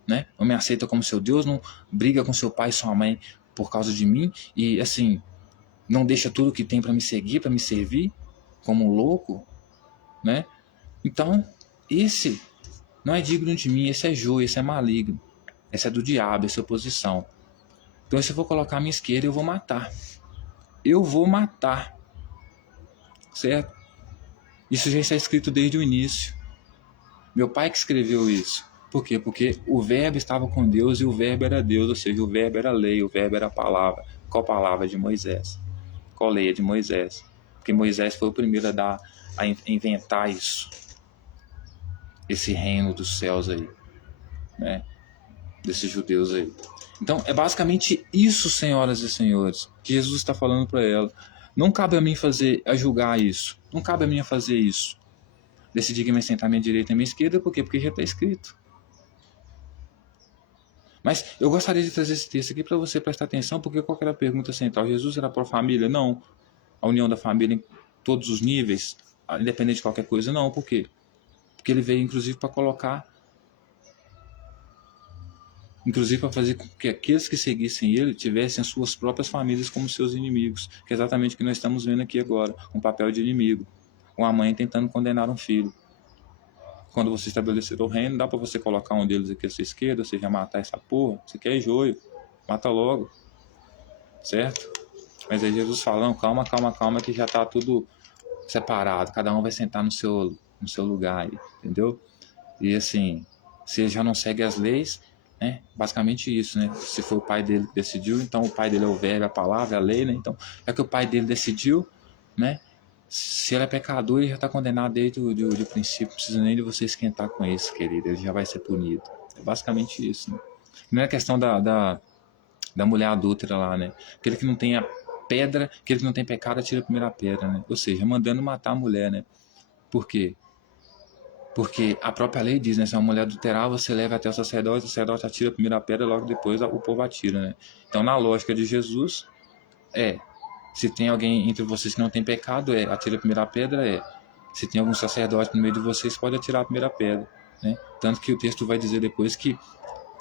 né? Não me aceita como seu Deus, não briga com seu pai e sua mãe por causa de mim e, assim, não deixa tudo que tem para me seguir, para me servir, como um louco, né? Então, esse não é digno de mim, esse é joio, esse é maligno, esse é do diabo, essa é oposição. Então, se eu vou colocar a minha esquerda, eu vou matar. Eu vou matar, certo? Isso já está escrito desde o início. Meu pai que escreveu isso. Por quê? Porque o verbo estava com Deus e o verbo era Deus, ou seja, o verbo era lei, o verbo era a palavra. Qual palavra? De Moisés. Qual lei? De Moisés. Porque Moisés foi o primeiro a inventar isso. Esse reino dos céus aí, né? Desses judeus aí. Então, é basicamente isso, senhoras e senhores, que Jesus está falando para ela. Não cabe a mim a julgar isso. Não cabe a mim fazer isso. Decidir quem vai sentar à minha direita e à minha esquerda, por quê? Porque já está escrito. Mas eu gostaria de trazer esse texto aqui para você prestar atenção, porque qual era a pergunta central? Jesus era pró-família? Não. A união da família em todos os níveis, independente de qualquer coisa? Não. Por quê? Porque ele veio, inclusive, para colocar, inclusive para fazer com que aqueles que seguissem ele tivessem as suas próprias famílias como seus inimigos, que é exatamente o que nós estamos vendo aqui agora, um papel de inimigo, uma mãe tentando condenar um filho. Quando você estabelecer o reino, dá para você colocar um deles aqui à sua esquerda, você já matar essa porra, você quer joio, mata logo, certo? Mas aí Jesus falando, calma, calma, calma, que já está tudo separado, cada um vai sentar no seu lugar aí, entendeu? E assim, se ele já não segue as leis, né? Basicamente isso, né? Se foi o pai dele que decidiu, então o pai dele é o verbo, a palavra, a lei, né? Então, é que o pai dele decidiu, né? Se ele é pecador, ele já está condenado desde o princípio, não precisa nem de você esquentar com isso, querido, ele já vai ser punido. É basicamente isso, né? Não é questão da mulher adúltera lá, né? Aquele que não tem a pedra, aquele que não tem pecado, atira a primeira pedra, né? Ou seja, mandando matar a mulher, né? Por quê? Porque a própria lei diz, né? Se uma mulher adulterar, você leva até o sacerdote atira a primeira pedra, logo depois o povo atira, né? Então, na lógica de Jesus, se tem alguém entre vocês que não tem pecado, atira a primeira pedra, se tem algum sacerdote no meio de vocês, pode atirar a primeira pedra, né? Tanto que o texto vai dizer depois que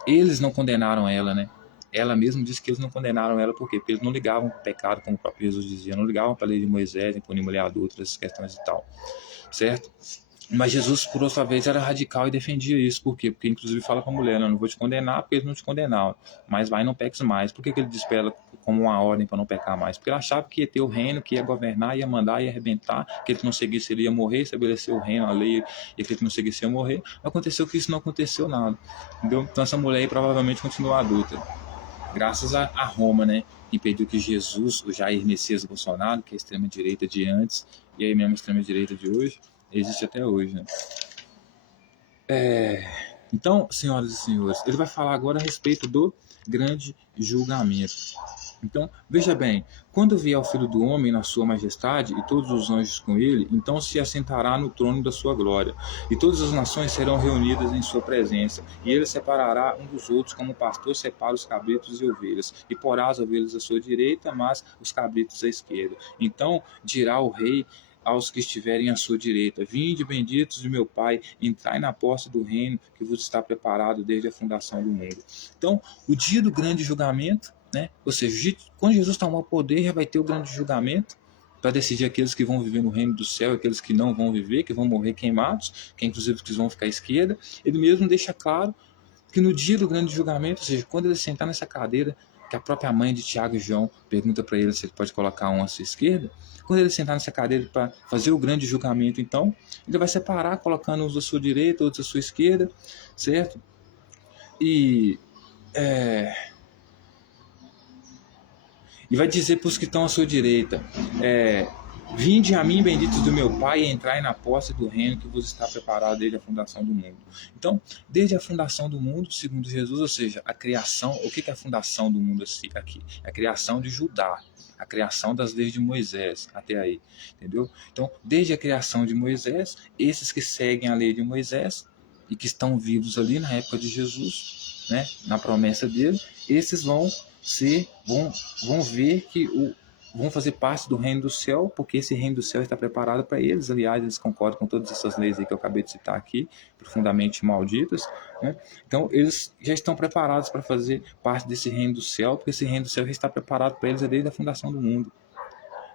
eles não condenaram ela, né? Ela mesma disse que eles não condenaram ela, por quê? Porque eles não ligavam para o pecado, como o próprio Jesus dizia, não ligavam para a lei de Moisés, em punir mulher adulta, essas questões e tal, certo? Mas Jesus, por outra vez, era radical e defendia isso. Por quê? Porque, inclusive, fala para a mulher, não vou te condenar porque eles não te condenaram, mas vai e não peques mais. Por que ele diz para ela como uma ordem para não pecar mais? Porque ele achava que ia ter o reino, que ia governar, ia mandar, ia arrebentar, que ele que não seguisse, ele ia morrer, estabelecer o reino, a lei, e aquele que não seguisse ia morrer. Aconteceu que isso não aconteceu nada, entendeu? Então essa mulher aí provavelmente continuou adulta. Graças a Roma, né? Impediu que Jesus, o Jair Messias Bolsonaro, que é a extrema-direita de antes, e aí mesmo a extrema-direita de hoje, existe até hoje, né? Então, senhoras e senhores, ele vai falar agora a respeito do grande julgamento. Então, veja bem, quando vier o Filho do Homem na sua majestade e todos os anjos com ele, então se assentará no trono da sua glória, e todas as nações serão reunidas em sua presença, e ele separará um dos outros como o pastor separa os cabritos e ovelhas, e porá as ovelhas à sua direita, mas os cabritos à esquerda. Então dirá o rei aos que estiverem à sua direita: vinde, benditos de meu Pai, entrai na posse do reino que vos está preparado desde a fundação do mundo. Então, o dia do grande julgamento, né? Ou seja, quando Jesus tomar o poder, já vai ter o grande julgamento para decidir aqueles que vão viver no reino do céu e aqueles que não vão viver, que vão morrer queimados, que inclusive que vão ficar à esquerda. Ele mesmo deixa claro que no dia do grande julgamento, ou seja, quando ele sentar nessa cadeira, que a própria mãe de Tiago e João pergunta para ele se ele pode colocar um à sua esquerda, quando ele sentar nessa cadeira para fazer o grande julgamento, então, ele vai separar, colocando uns à sua direita, outros à sua esquerda, certo? E E vai dizer para os que estão à sua direita, vinde a mim, benditos do meu Pai, e entrai na posse do reino que vos está preparado desde a fundação do mundo. Então, desde a fundação do mundo, segundo Jesus, ou seja, a criação, o que é a fundação do mundo aqui? É a criação de Judá, a criação das leis de Moisés, até aí, entendeu? Então, desde a criação de Moisés, esses que seguem a lei de Moisés e que estão vivos ali na época de Jesus, né, na promessa dele, esses vão ver que vão fazer parte do reino do céu, porque esse reino do céu está preparado para eles. Aliás, eles concordam com todas essas leis aí que eu acabei de citar aqui, profundamente malditas, né? Então, eles já estão preparados para fazer parte desse reino do céu, porque esse reino do céu já está preparado para eles desde a fundação do mundo.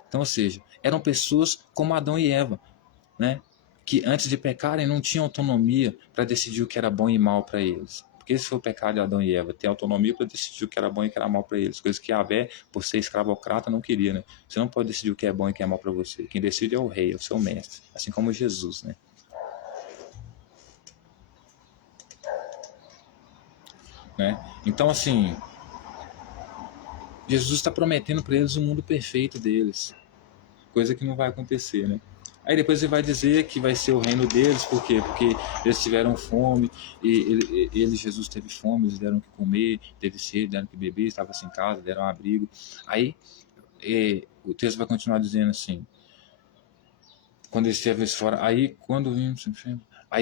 Então, ou seja, eram pessoas como Adão e Eva, né? Que antes de pecarem não tinham autonomia para decidir o que era bom e mal para eles. Porque esse foi o pecado de Adão e Eva, ter autonomia para decidir o que era bom e o que era mal para eles. Coisas que Yahvé, por ser escravocrata, não queria, né? Você não pode decidir o que é bom e o que é mal para você. Quem decide é o rei, é o seu mestre. Assim como Jesus, né? Então, assim, Jesus está prometendo para eles o mundo perfeito deles. Coisa que não vai acontecer, né? Aí depois ele vai dizer que vai ser o reino deles, por quê? Porque eles tiveram fome, e Jesus teve fome, eles deram que comer, teve sede, deram que beber, estava sem casa, deram um abrigo. Aí o texto vai continuar dizendo assim, quando ele esteve fora, aí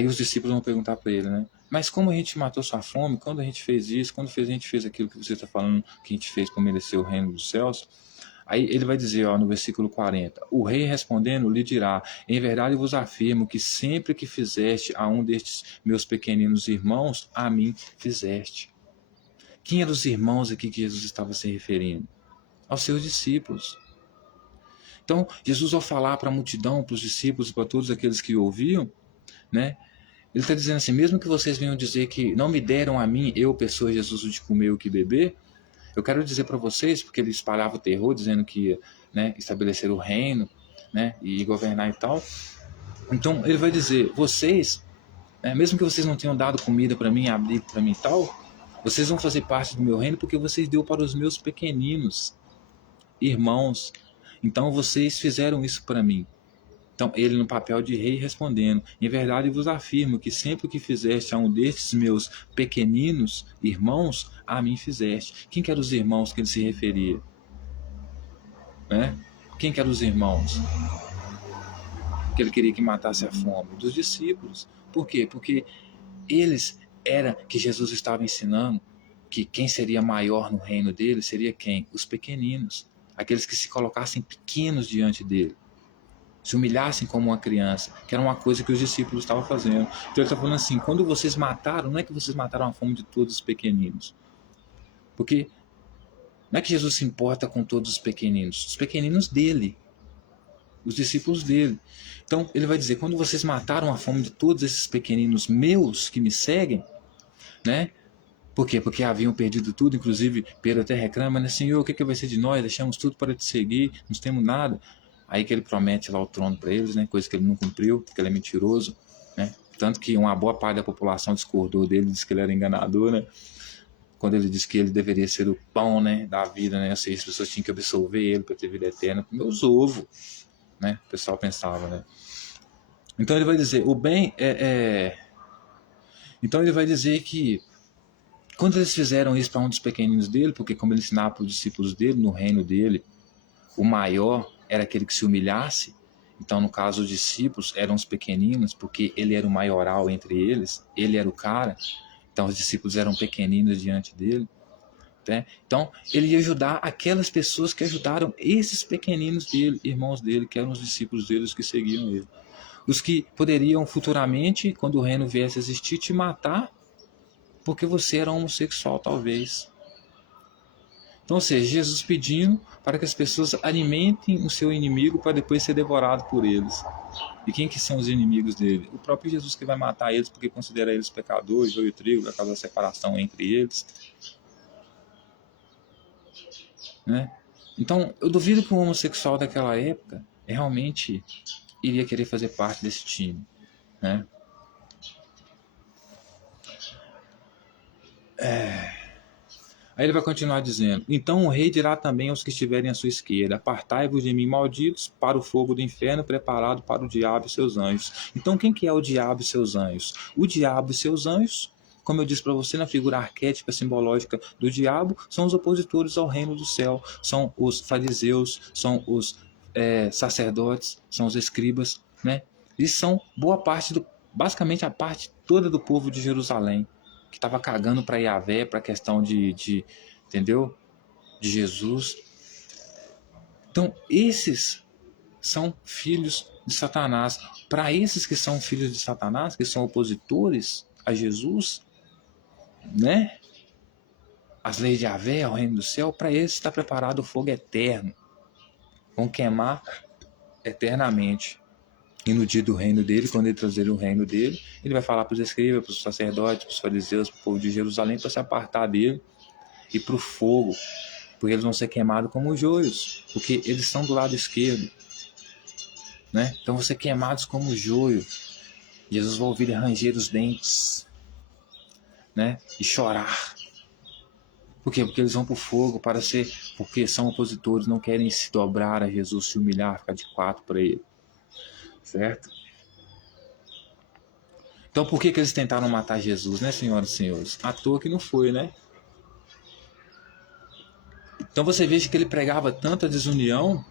os discípulos vão perguntar para ele, né? Mas como a gente matou sua fome? Quando a gente fez isso? Quando a gente fez aquilo que você está falando que a gente fez para merecer o reino dos céus? Aí ele vai dizer, no versículo 40, o rei respondendo lhe dirá, em verdade vos afirmo que sempre que fizeste a um destes meus pequeninos irmãos, a mim fizeste. Quem eram os irmãos aqui que Jesus estava se referindo? Aos seus discípulos. Então, Jesus, ao falar para a multidão, para os discípulos, para todos aqueles que ouviam, né, ele está dizendo assim, mesmo que vocês venham dizer que não me deram a mim, eu, pessoa Jesus, o de comer ou que beber, eu quero dizer para vocês, porque ele espalhava o terror, dizendo que ia, né, estabelecer o reino, né, e governar e tal. Então ele vai dizer, vocês, mesmo que vocês não tenham dado comida para mim, abrigo para mim e tal, vocês vão fazer parte do meu reino porque vocês deu para os meus pequeninos irmãos. Então vocês fizeram isso para mim. Então ele no papel de rei respondendo, em verdade vos afirmo que sempre que fizeste a um destes meus pequeninos irmãos, a mim fizeste. Quem que eram os irmãos que ele se referia? Né? Quem que eram os irmãos que ele queria que matasse a fome? Dos discípulos. Por quê? Porque eles era que Jesus estava ensinando que quem seria maior no reino dele seria quem? Os pequeninos. Aqueles que se colocassem pequenos diante dele. Se humilhassem como uma criança, que era uma coisa que os discípulos estavam fazendo. Então ele está falando assim, quando vocês mataram, não é que vocês mataram a fome de todos os pequeninos. Porque não é que Jesus se importa com todos os pequeninos dele, os discípulos dele. Então ele vai dizer, quando vocês mataram a fome de todos esses pequeninos meus que me seguem, né? Por quê? Porque haviam perdido tudo, inclusive Pedro até reclama, né? Senhor, o que vai ser de nós? Deixamos tudo para te seguir, não temos nada. Aí que ele promete lá o trono para eles, né? Coisa que ele não cumpriu, porque ele é mentiroso, né? Tanto que uma boa parte da população discordou dele, disse que ele era enganador, né? Quando ele disse que ele deveria ser o pão, né, da vida, né? Ou seja, as pessoas tinham que absolver ele para ter vida eterna, comer os ovos, né? O pessoal pensava, né? Então ele vai dizer, o bem Então ele vai dizer que quando eles fizeram isso para um dos pequeninos dele, porque como ele ensinava para os discípulos dele, no reino dele, o maior era aquele que se humilhasse. Então, no caso, os discípulos eram os pequeninos, porque ele era o maioral entre eles, ele era o cara. Então, os discípulos eram pequeninos diante dele. Né? Então, ele ia ajudar aquelas pessoas que ajudaram esses pequeninos dele, irmãos dele, que eram os discípulos dele, os que seguiam ele. Os que poderiam futuramente, quando o reino viesse a existir, te matar, porque você era homossexual, talvez. Então, ou seja, Jesus pedindo para que as pessoas alimentem o seu inimigo para depois ser devorado por eles. E quem que são os inimigos dele? O próprio Jesus que vai matar eles porque considera eles pecadores, joio e trigo, vai causar separação entre eles. Né? Então, eu duvido que um homossexual daquela época realmente iria querer fazer parte desse time. Né? Aí ele vai continuar dizendo: então o rei dirá também aos que estiverem à sua esquerda: apartai-vos de mim, malditos, para o fogo do inferno preparado para o diabo e seus anjos. Então quem que é o diabo e seus anjos? O diabo e seus anjos, como eu disse para você, na figura arquétipa simbológica do diabo, são os opositores ao reino do céu, são os fariseus, são os sacerdotes, são os escribas, né? E são boa parte basicamente a parte toda do povo de Jerusalém, que estava cagando para Yahvé, para a questão entendeu? De Jesus. Então, esses são filhos de Satanás. Para esses que são filhos de Satanás, que são opositores a Jesus, né? As leis de Yahvé, ao reino do céu, para esses está preparado o fogo eterno. Vão queimar eternamente. E no dia do reino dele, quando ele trazer o reino dele, ele vai falar para os escribas, para os sacerdotes, para os fariseus, para o povo de Jerusalém, para se apartar dele e para o fogo, porque eles vão ser queimados como joios, porque eles estão do lado esquerdo, né? Então vão ser queimados como joio. Jesus vai ouvir ranger os dentes, né? E chorar. Por quê? Porque eles vão para o fogo porque são opositores, não querem se dobrar a Jesus, se humilhar, ficar de quatro para ele. Certo? Então por que eles tentaram matar Jesus, né, senhoras e senhores? À toa que não foi, né? Então você veja que ele pregava tanta desunião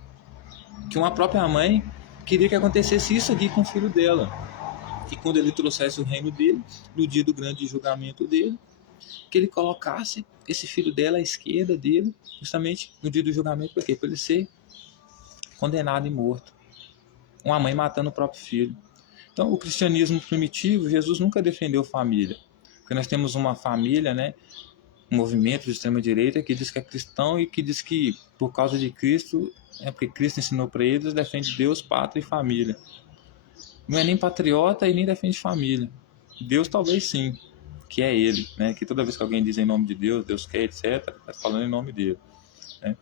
que uma própria mãe queria que acontecesse isso aqui com o filho dela. Que quando ele trouxesse o reino dele, no dia do grande julgamento dele, que ele colocasse esse filho dela à esquerda dele, justamente no dia do julgamento, para quê? Para ele ser condenado e morto. Uma mãe matando o próprio filho. Então, o cristianismo primitivo, Jesus nunca defendeu família. Porque nós temos uma família, né? Um movimento de extrema-direita que diz que é cristão e que diz que, por causa de Cristo, porque Cristo ensinou para eles, defende Deus, pátria e família. Não é nem patriota e nem defende família. Deus talvez sim, que é ele, né? Que toda vez que alguém diz em nome de Deus, Deus quer, etc., está falando em nome dele, né?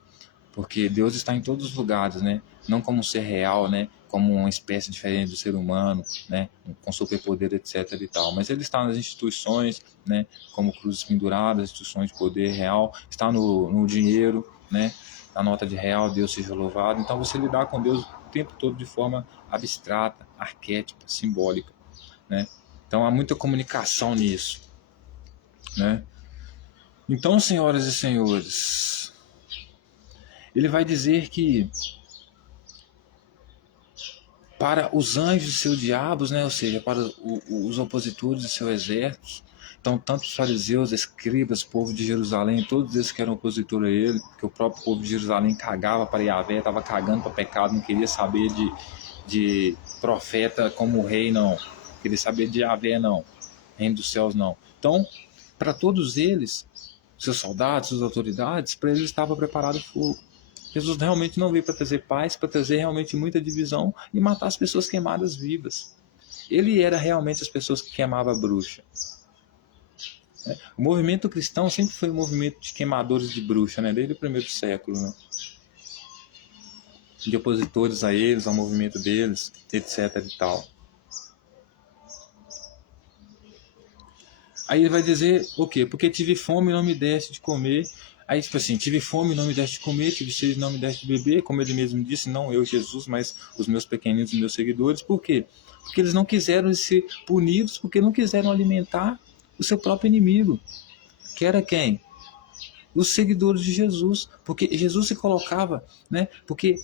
Porque Deus está em todos os lugares, né? Não como um ser real, né? Como uma espécie diferente do ser humano, né? Com superpoder, etc. e tal. Mas ele está nas instituições, né? Como cruzes penduradas, instituições de poder real, está no dinheiro, né? Na nota de real, Deus seja louvado. Então você lidar com Deus o tempo todo de forma abstrata, arquétipa, simbólica, né? Então há muita comunicação nisso, né? Então, senhoras e senhores, ele vai dizer que para os anjos e seus diabos, né, ou seja, para os opositores de seu exército, então tanto os fariseus, escribas, povo de Jerusalém, todos esses que eram opositores a ele, porque o próprio povo de Jerusalém cagava para Yahvé, estava cagando para pecado, não queria saber de profeta como rei, não, queria saber de Yahvé, não, reino dos céus, não. Então, para todos eles, seus soldados, suas autoridades, para eles estava preparado o fogo. Jesus realmente não veio para trazer paz, para trazer realmente muita divisão e matar as pessoas queimadas vivas. Ele era realmente as pessoas que queimavam a bruxa. O movimento cristão sempre foi um movimento de queimadores de bruxa, né? Desde o primeiro século, né? De opositores a eles, ao movimento deles, etc. e tal. Aí ele vai dizer o quê? Porque tive fome e não me deste de comer. Aí, tipo assim, tive fome e não me deste de comer, tive sede e não me deste de beber, como ele mesmo disse, não eu, Jesus, mas os meus pequeninos, os meus seguidores. Por quê? Porque eles não quiseram ser punidos, porque não quiseram alimentar o seu próprio inimigo. Que era quem? Os seguidores de Jesus. Porque Jesus se colocava, né? Porque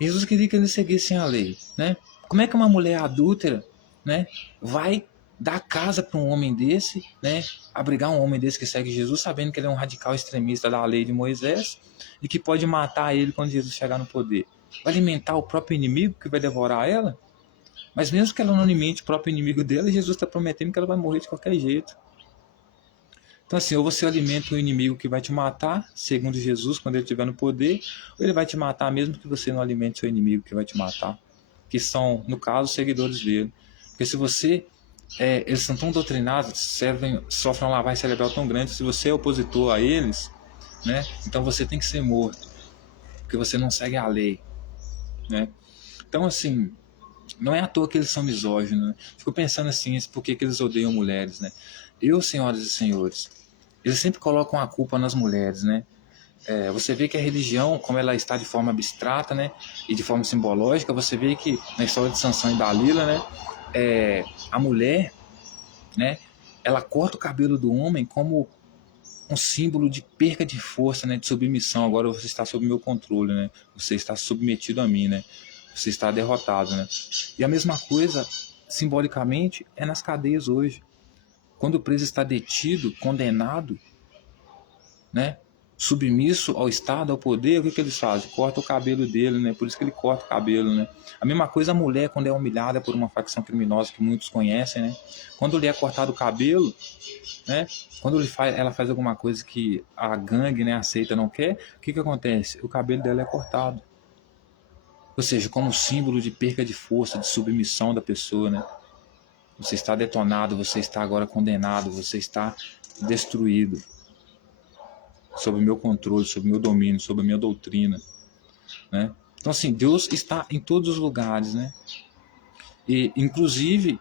Jesus queria que eles seguissem a lei, né? Como é que uma mulher adúltera, né, vai dar casa para um homem desse, né, abrigar um homem desse que segue Jesus, sabendo que ele é um radical extremista da lei de Moisés e que pode matar ele quando Jesus chegar no poder? Vai alimentar o próprio inimigo que vai devorar ela? Mas mesmo que ela não alimente o próprio inimigo dela, Jesus está prometendo que ela vai morrer de qualquer jeito. Então assim, ou você alimenta o inimigo que vai te matar, segundo Jesus, quando ele estiver no poder, ou ele vai te matar mesmo que você não alimente seu inimigo que vai te matar, que são, no caso, seguidores dele. Porque se você eles são tão doutrinados, sofrem uma lavagem cerebral tão grande, se você é opositor a eles, né, então você tem que ser morto, porque você não segue a lei, né? Então assim, não é à toa que eles são misóginos, né? Fico pensando assim, por que eles odeiam mulheres, né? Eu, senhoras e senhores, eles sempre colocam a culpa nas mulheres, né? Você vê que a religião, como ela está de forma abstrata, né, e de forma simbológica, você vê que na história de Sansão e Dalila, né, a mulher, né, ela corta o cabelo do homem como um símbolo de perca de força, né, de submissão. Agora você está sob meu controle, né? Você está submetido a mim, né? Você está derrotado, né? E a mesma coisa, simbolicamente, é nas cadeias hoje. Quando o preso está detido, condenado, né, submisso ao Estado, ao poder, o que eles fazem? Corta o cabelo dele, né? Por isso que ele corta o cabelo, né? A mesma coisa a mulher quando é humilhada por uma facção criminosa que muitos conhecem, né? Quando lhe é cortado o cabelo, né? Quando ela faz alguma coisa que a gangue, né, aceita, não quer, o que acontece? O cabelo dela é cortado. Ou seja, como símbolo de perca de força, de submissão da pessoa, né? Você está detonado, você está agora condenado, você está destruído. Sob o meu controle, sob o meu domínio, sob a minha doutrina, né? Então, assim, Deus está em todos os lugares, né? E, inclusive,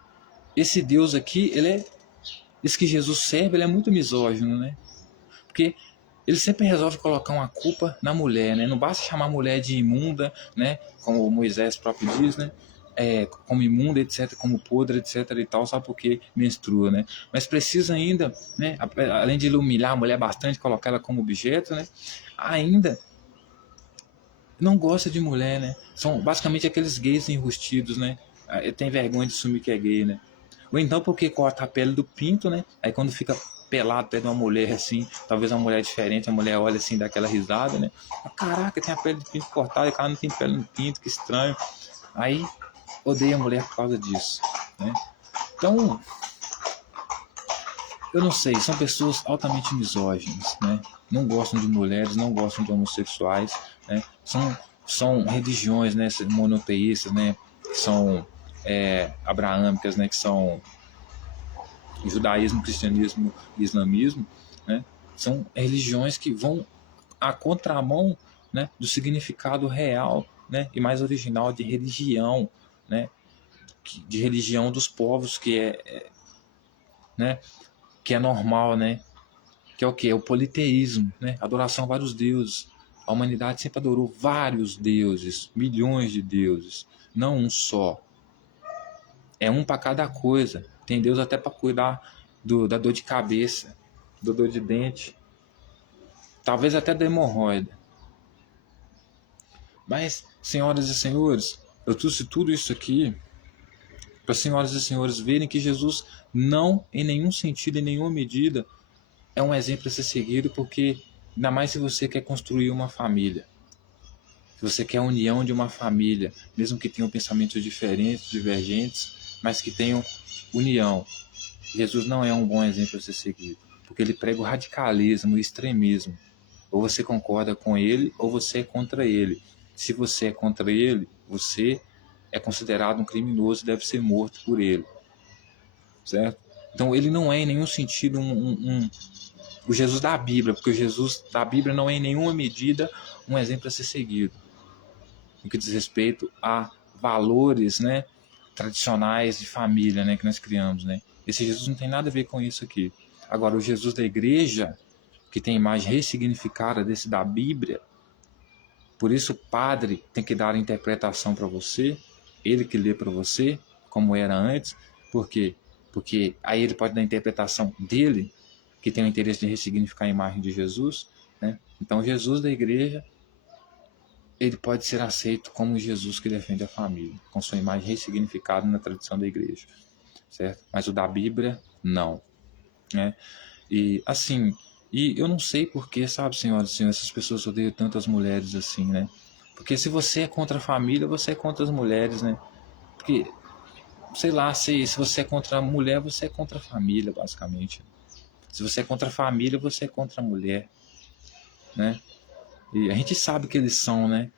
esse Deus aqui, esse que Jesus serve, ele é muito misógino, né? Porque ele sempre resolve colocar uma culpa na mulher, né? Não basta chamar a mulher de imunda, né? Como Moisés próprio diz, né? Como imunda, etc., como podre, etc. e tal, só porque menstrua, né? Mas precisa ainda, né? Além de humilhar a mulher bastante, colocar ela como objeto, né? Ainda não gosta de mulher, né? São basicamente aqueles gays enrustidos, né? Tem vergonha de assumir que é gay, né? Ou então porque corta a pele do pinto, né? Aí quando fica pelado perto de uma mulher assim, talvez uma mulher diferente, a mulher olha assim, dá aquela risada, né? Caraca, tem a pele do pinto cortada, e o cara não tem pele no pinto, que estranho. Aí odeia a mulher por causa disso, né? Então, eu não sei, são pessoas altamente misóginas, né? Não gostam de mulheres, não gostam de homossexuais, né? São religiões, né, monoteístas, né? Que são abraâmicas, né? Que são judaísmo, cristianismo e islamismo, né? São religiões que vão à contramão, né, do significado real, né, e mais original de religião, né? De religião dos povos né, que é normal, né? Que é o que? É o politeísmo, né? Adoração a vários deuses. A humanidade sempre adorou vários deuses, milhões de deuses, não um só. É um para cada coisa. Tem Deus até para cuidar da dor de cabeça, da dor de dente, talvez até da hemorroida. Mas, senhoras e senhores, eu trouxe tudo isso aqui para as senhoras e senhores verem que Jesus não, em nenhum sentido, em nenhuma medida, é um exemplo a ser seguido, porque ainda mais se você quer construir uma família, se você quer a união de uma família, mesmo que tenham pensamentos diferentes, divergentes, mas que tenham união. Jesus não é um bom exemplo a ser seguido, porque ele prega o radicalismo, o extremismo. Ou você concorda com ele, ou você é contra ele. Se você é contra ele, você é considerado um criminoso e deve ser morto por ele, certo? Então ele não é em nenhum sentido o Jesus da Bíblia, porque o Jesus da Bíblia não é em nenhuma medida um exemplo a ser seguido, no que diz respeito a valores, né, tradicionais de família, né, que nós criamos, né. Esse Jesus não tem nada a ver com isso aqui. Agora, o Jesus da igreja, que tem a imagem ressignificada desse da Bíblia, por isso o padre tem que dar a interpretação para você, ele que lê para você, como era antes, por quê? Porque aí ele pode dar a interpretação dele, que tem o interesse de ressignificar a imagem de Jesus, né? Então, Jesus da igreja, ele pode ser aceito como Jesus que defende a família, com sua imagem ressignificada na tradição da igreja, certo? Mas o da Bíblia, não, né? E assim, e eu não sei por que, sabe, senhoras e senhores, essas pessoas odeiam tantas mulheres assim, né? Porque se você é contra a família, você é contra as mulheres, né? Porque, sei lá, se você é contra a mulher, você é contra a família, basicamente. Se você é contra a família, você é contra a mulher, né? E a gente sabe que eles são, né?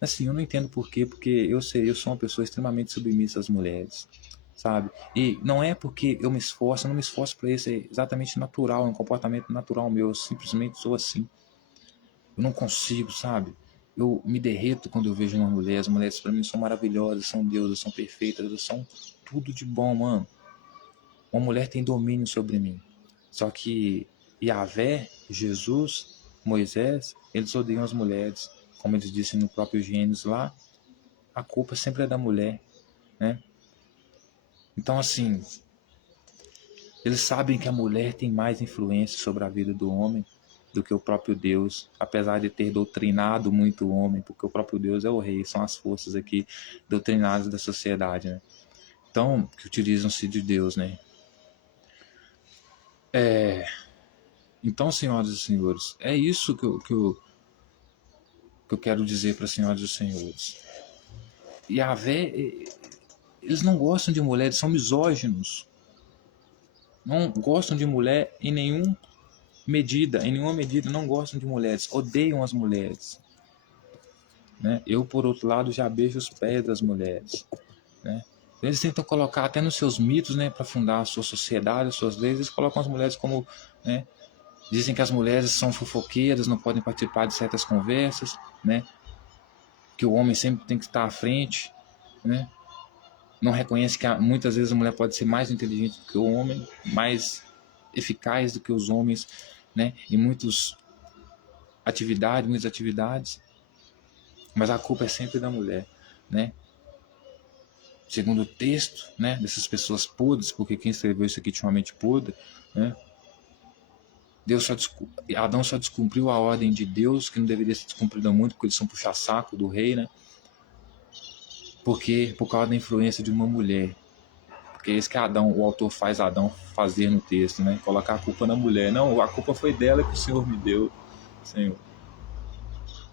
Assim, eu não entendo por quê, porque eu sou uma pessoa extremamente submissa às mulheres, sabe? E não é porque eu me esforço, eu não me esforço para isso, é exatamente natural, é um comportamento natural meu, eu simplesmente sou assim. Eu não consigo, sabe? Eu me derreto quando eu vejo uma mulher, as mulheres para mim são maravilhosas, são deusas, são perfeitas, elas são tudo de bom, mano. Uma mulher tem domínio sobre mim. Só que Yahvé, Jesus, Moisés, eles odeiam as mulheres. Como eles dizem no próprio Gênesis lá, a culpa sempre é da mulher, né? Então, assim, eles sabem que a mulher tem mais influência sobre a vida do homem do que o próprio Deus, apesar de ter doutrinado muito o homem, porque o próprio Deus é o rei, são as forças aqui doutrinadas da sociedade, né? Então, que utilizam-se de Deus, né? Então, senhoras e senhores, é isso que eu quero dizer para as senhoras e senhores. Yahvé, eles não gostam de mulheres, são misóginos. Não gostam de mulher em nenhuma medida não gostam de mulheres, odeiam as mulheres, né? Eu, por outro lado, já beijo os pés das mulheres, né? Eles tentam colocar até nos seus mitos, né, para fundar a sua sociedade, as suas leis, eles colocam as mulheres como, né, dizem que as mulheres são fofoqueiras, não podem participar de certas conversas, né, que o homem sempre tem que estar à frente, né? Não reconhece que muitas vezes a mulher pode ser mais inteligente do que o homem, mais eficaz do que os homens, né, em muitas atividades, mas a culpa é sempre da mulher, né? Segundo o texto, né, dessas pessoas podres, porque quem escreveu isso aqui tinha uma mente podre, né? Adão só descumpriu a ordem de Deus, que não deveria ser descumprida muito, porque eles são puxa-saco do rei, né? Porque por causa da influência de uma mulher. Porque é isso que o autor faz Adão fazer no texto, né? Colocar a culpa na mulher. Não, a culpa foi dela que o Senhor me deu, Senhor.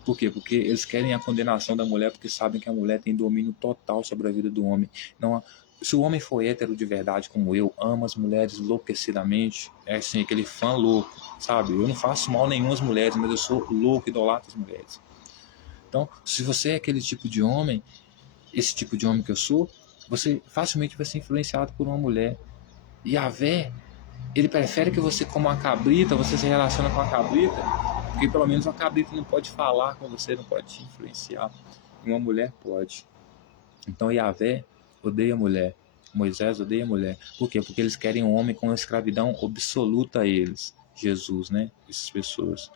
Por quê? Porque eles querem a condenação da mulher, porque sabem que a mulher tem domínio total sobre a vida do homem. Não, se o homem for hétero de verdade como eu, ama as mulheres enlouquecidamente, é assim, aquele fã louco, sabe? Eu não faço mal nenhum às mulheres, mas eu sou louco, idolatro as mulheres. Então, se você é aquele tipo de homem, esse tipo de homem que eu sou, você facilmente vai ser influenciado por uma mulher. E a Vé, ele prefere que você coma uma cabrita, você se relaciona com a cabrita, porque pelo menos uma cabrita não pode falar com você, não pode te influenciar. E uma mulher pode. Então Yahvé odeia a mulher. Moisés odeia a mulher. Por quê? Porque eles querem um homem com escravidão absoluta a eles. Jesus, né? Essas pessoas.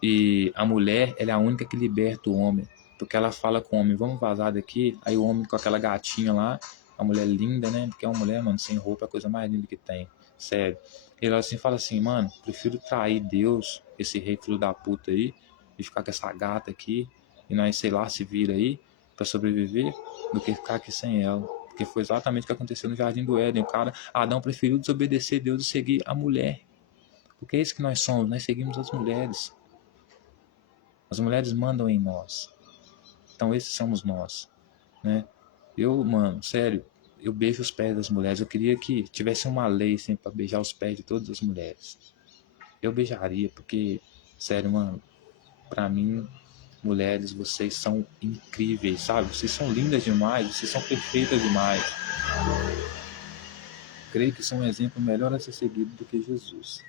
E a mulher, ela é a única que liberta o homem. Porque ela fala com o homem, vamos vazar daqui. Aí o homem com aquela gatinha lá, a mulher linda, né? Porque é uma mulher, mano, sem roupa é a coisa mais linda que tem. Sério. Ele assim fala assim, mano, prefiro trair Deus, esse rei filho da puta aí, e ficar com essa gata aqui, e nós, sei lá, se vira aí pra sobreviver, do que ficar aqui sem ela. Porque foi exatamente o que aconteceu no Jardim do Éden. O cara, Adão preferiu desobedecer Deus e seguir a mulher. Porque é isso que nós somos, nós seguimos as mulheres. As mulheres mandam em nós. Então esses somos nós, né? Eu, mano, sério, eu beijo os pés das mulheres. Eu queria que tivesse uma lei assim para beijar os pés de todas as mulheres. Eu beijaria, porque, sério, mano, pra mim, mulheres, vocês são incríveis, sabe? Vocês são lindas demais, vocês são perfeitas demais. Creio que são um exemplo melhor a ser seguido do que Jesus.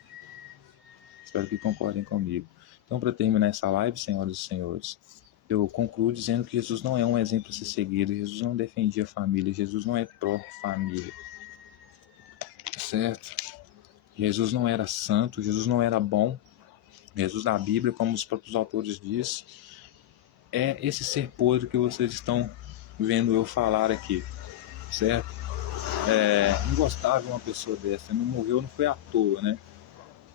Espero que concordem comigo. Então, para terminar essa live, senhoras e senhores, eu concluo dizendo que Jesus não é um exemplo a ser seguido, Jesus não defendia a família, Jesus não é pró-família, certo? Jesus não era santo, Jesus não era bom. Jesus da Bíblia, como os próprios autores dizem, é esse ser podre que vocês estão vendo eu falar aqui, certo? Não gostava de uma pessoa dessa, não morreu, não foi à toa, né?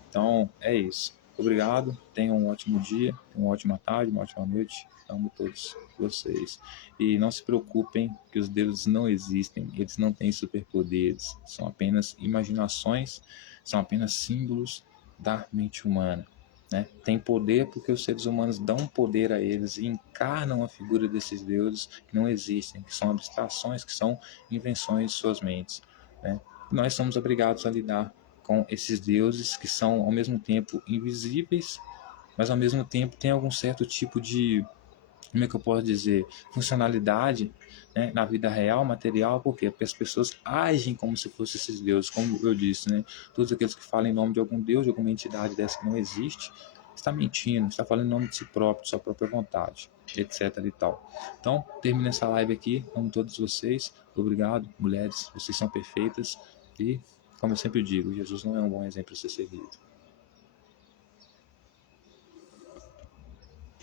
Então, é isso. Obrigado, tenham um ótimo dia, uma ótima tarde, uma ótima noite. Amo todos vocês. E não se preocupem que os deuses não existem, eles não têm superpoderes, são apenas imaginações, são apenas símbolos da mente humana. Né? Tem poder porque os seres humanos dão poder a eles e encarnam a figura desses deuses que não existem, que são abstrações, que são invenções de suas mentes. Né? Nós somos obrigados a lidar com esses deuses que são ao mesmo tempo invisíveis, mas ao mesmo tempo tem algum certo tipo de, como é que eu posso dizer, funcionalidade, né, na vida real, material. Por quê? Porque as pessoas agem como se fossem esses deuses, como eu disse, né? Todos aqueles que falam em nome de algum deus, de alguma entidade dessa que não existe, está mentindo, está falando em nome de si próprio, de sua própria vontade, etc e tal. Então, termino essa live aqui, amo todos vocês, obrigado, mulheres, vocês são perfeitas e, como eu sempre digo, Jesus não é um bom exemplo a ser seguido.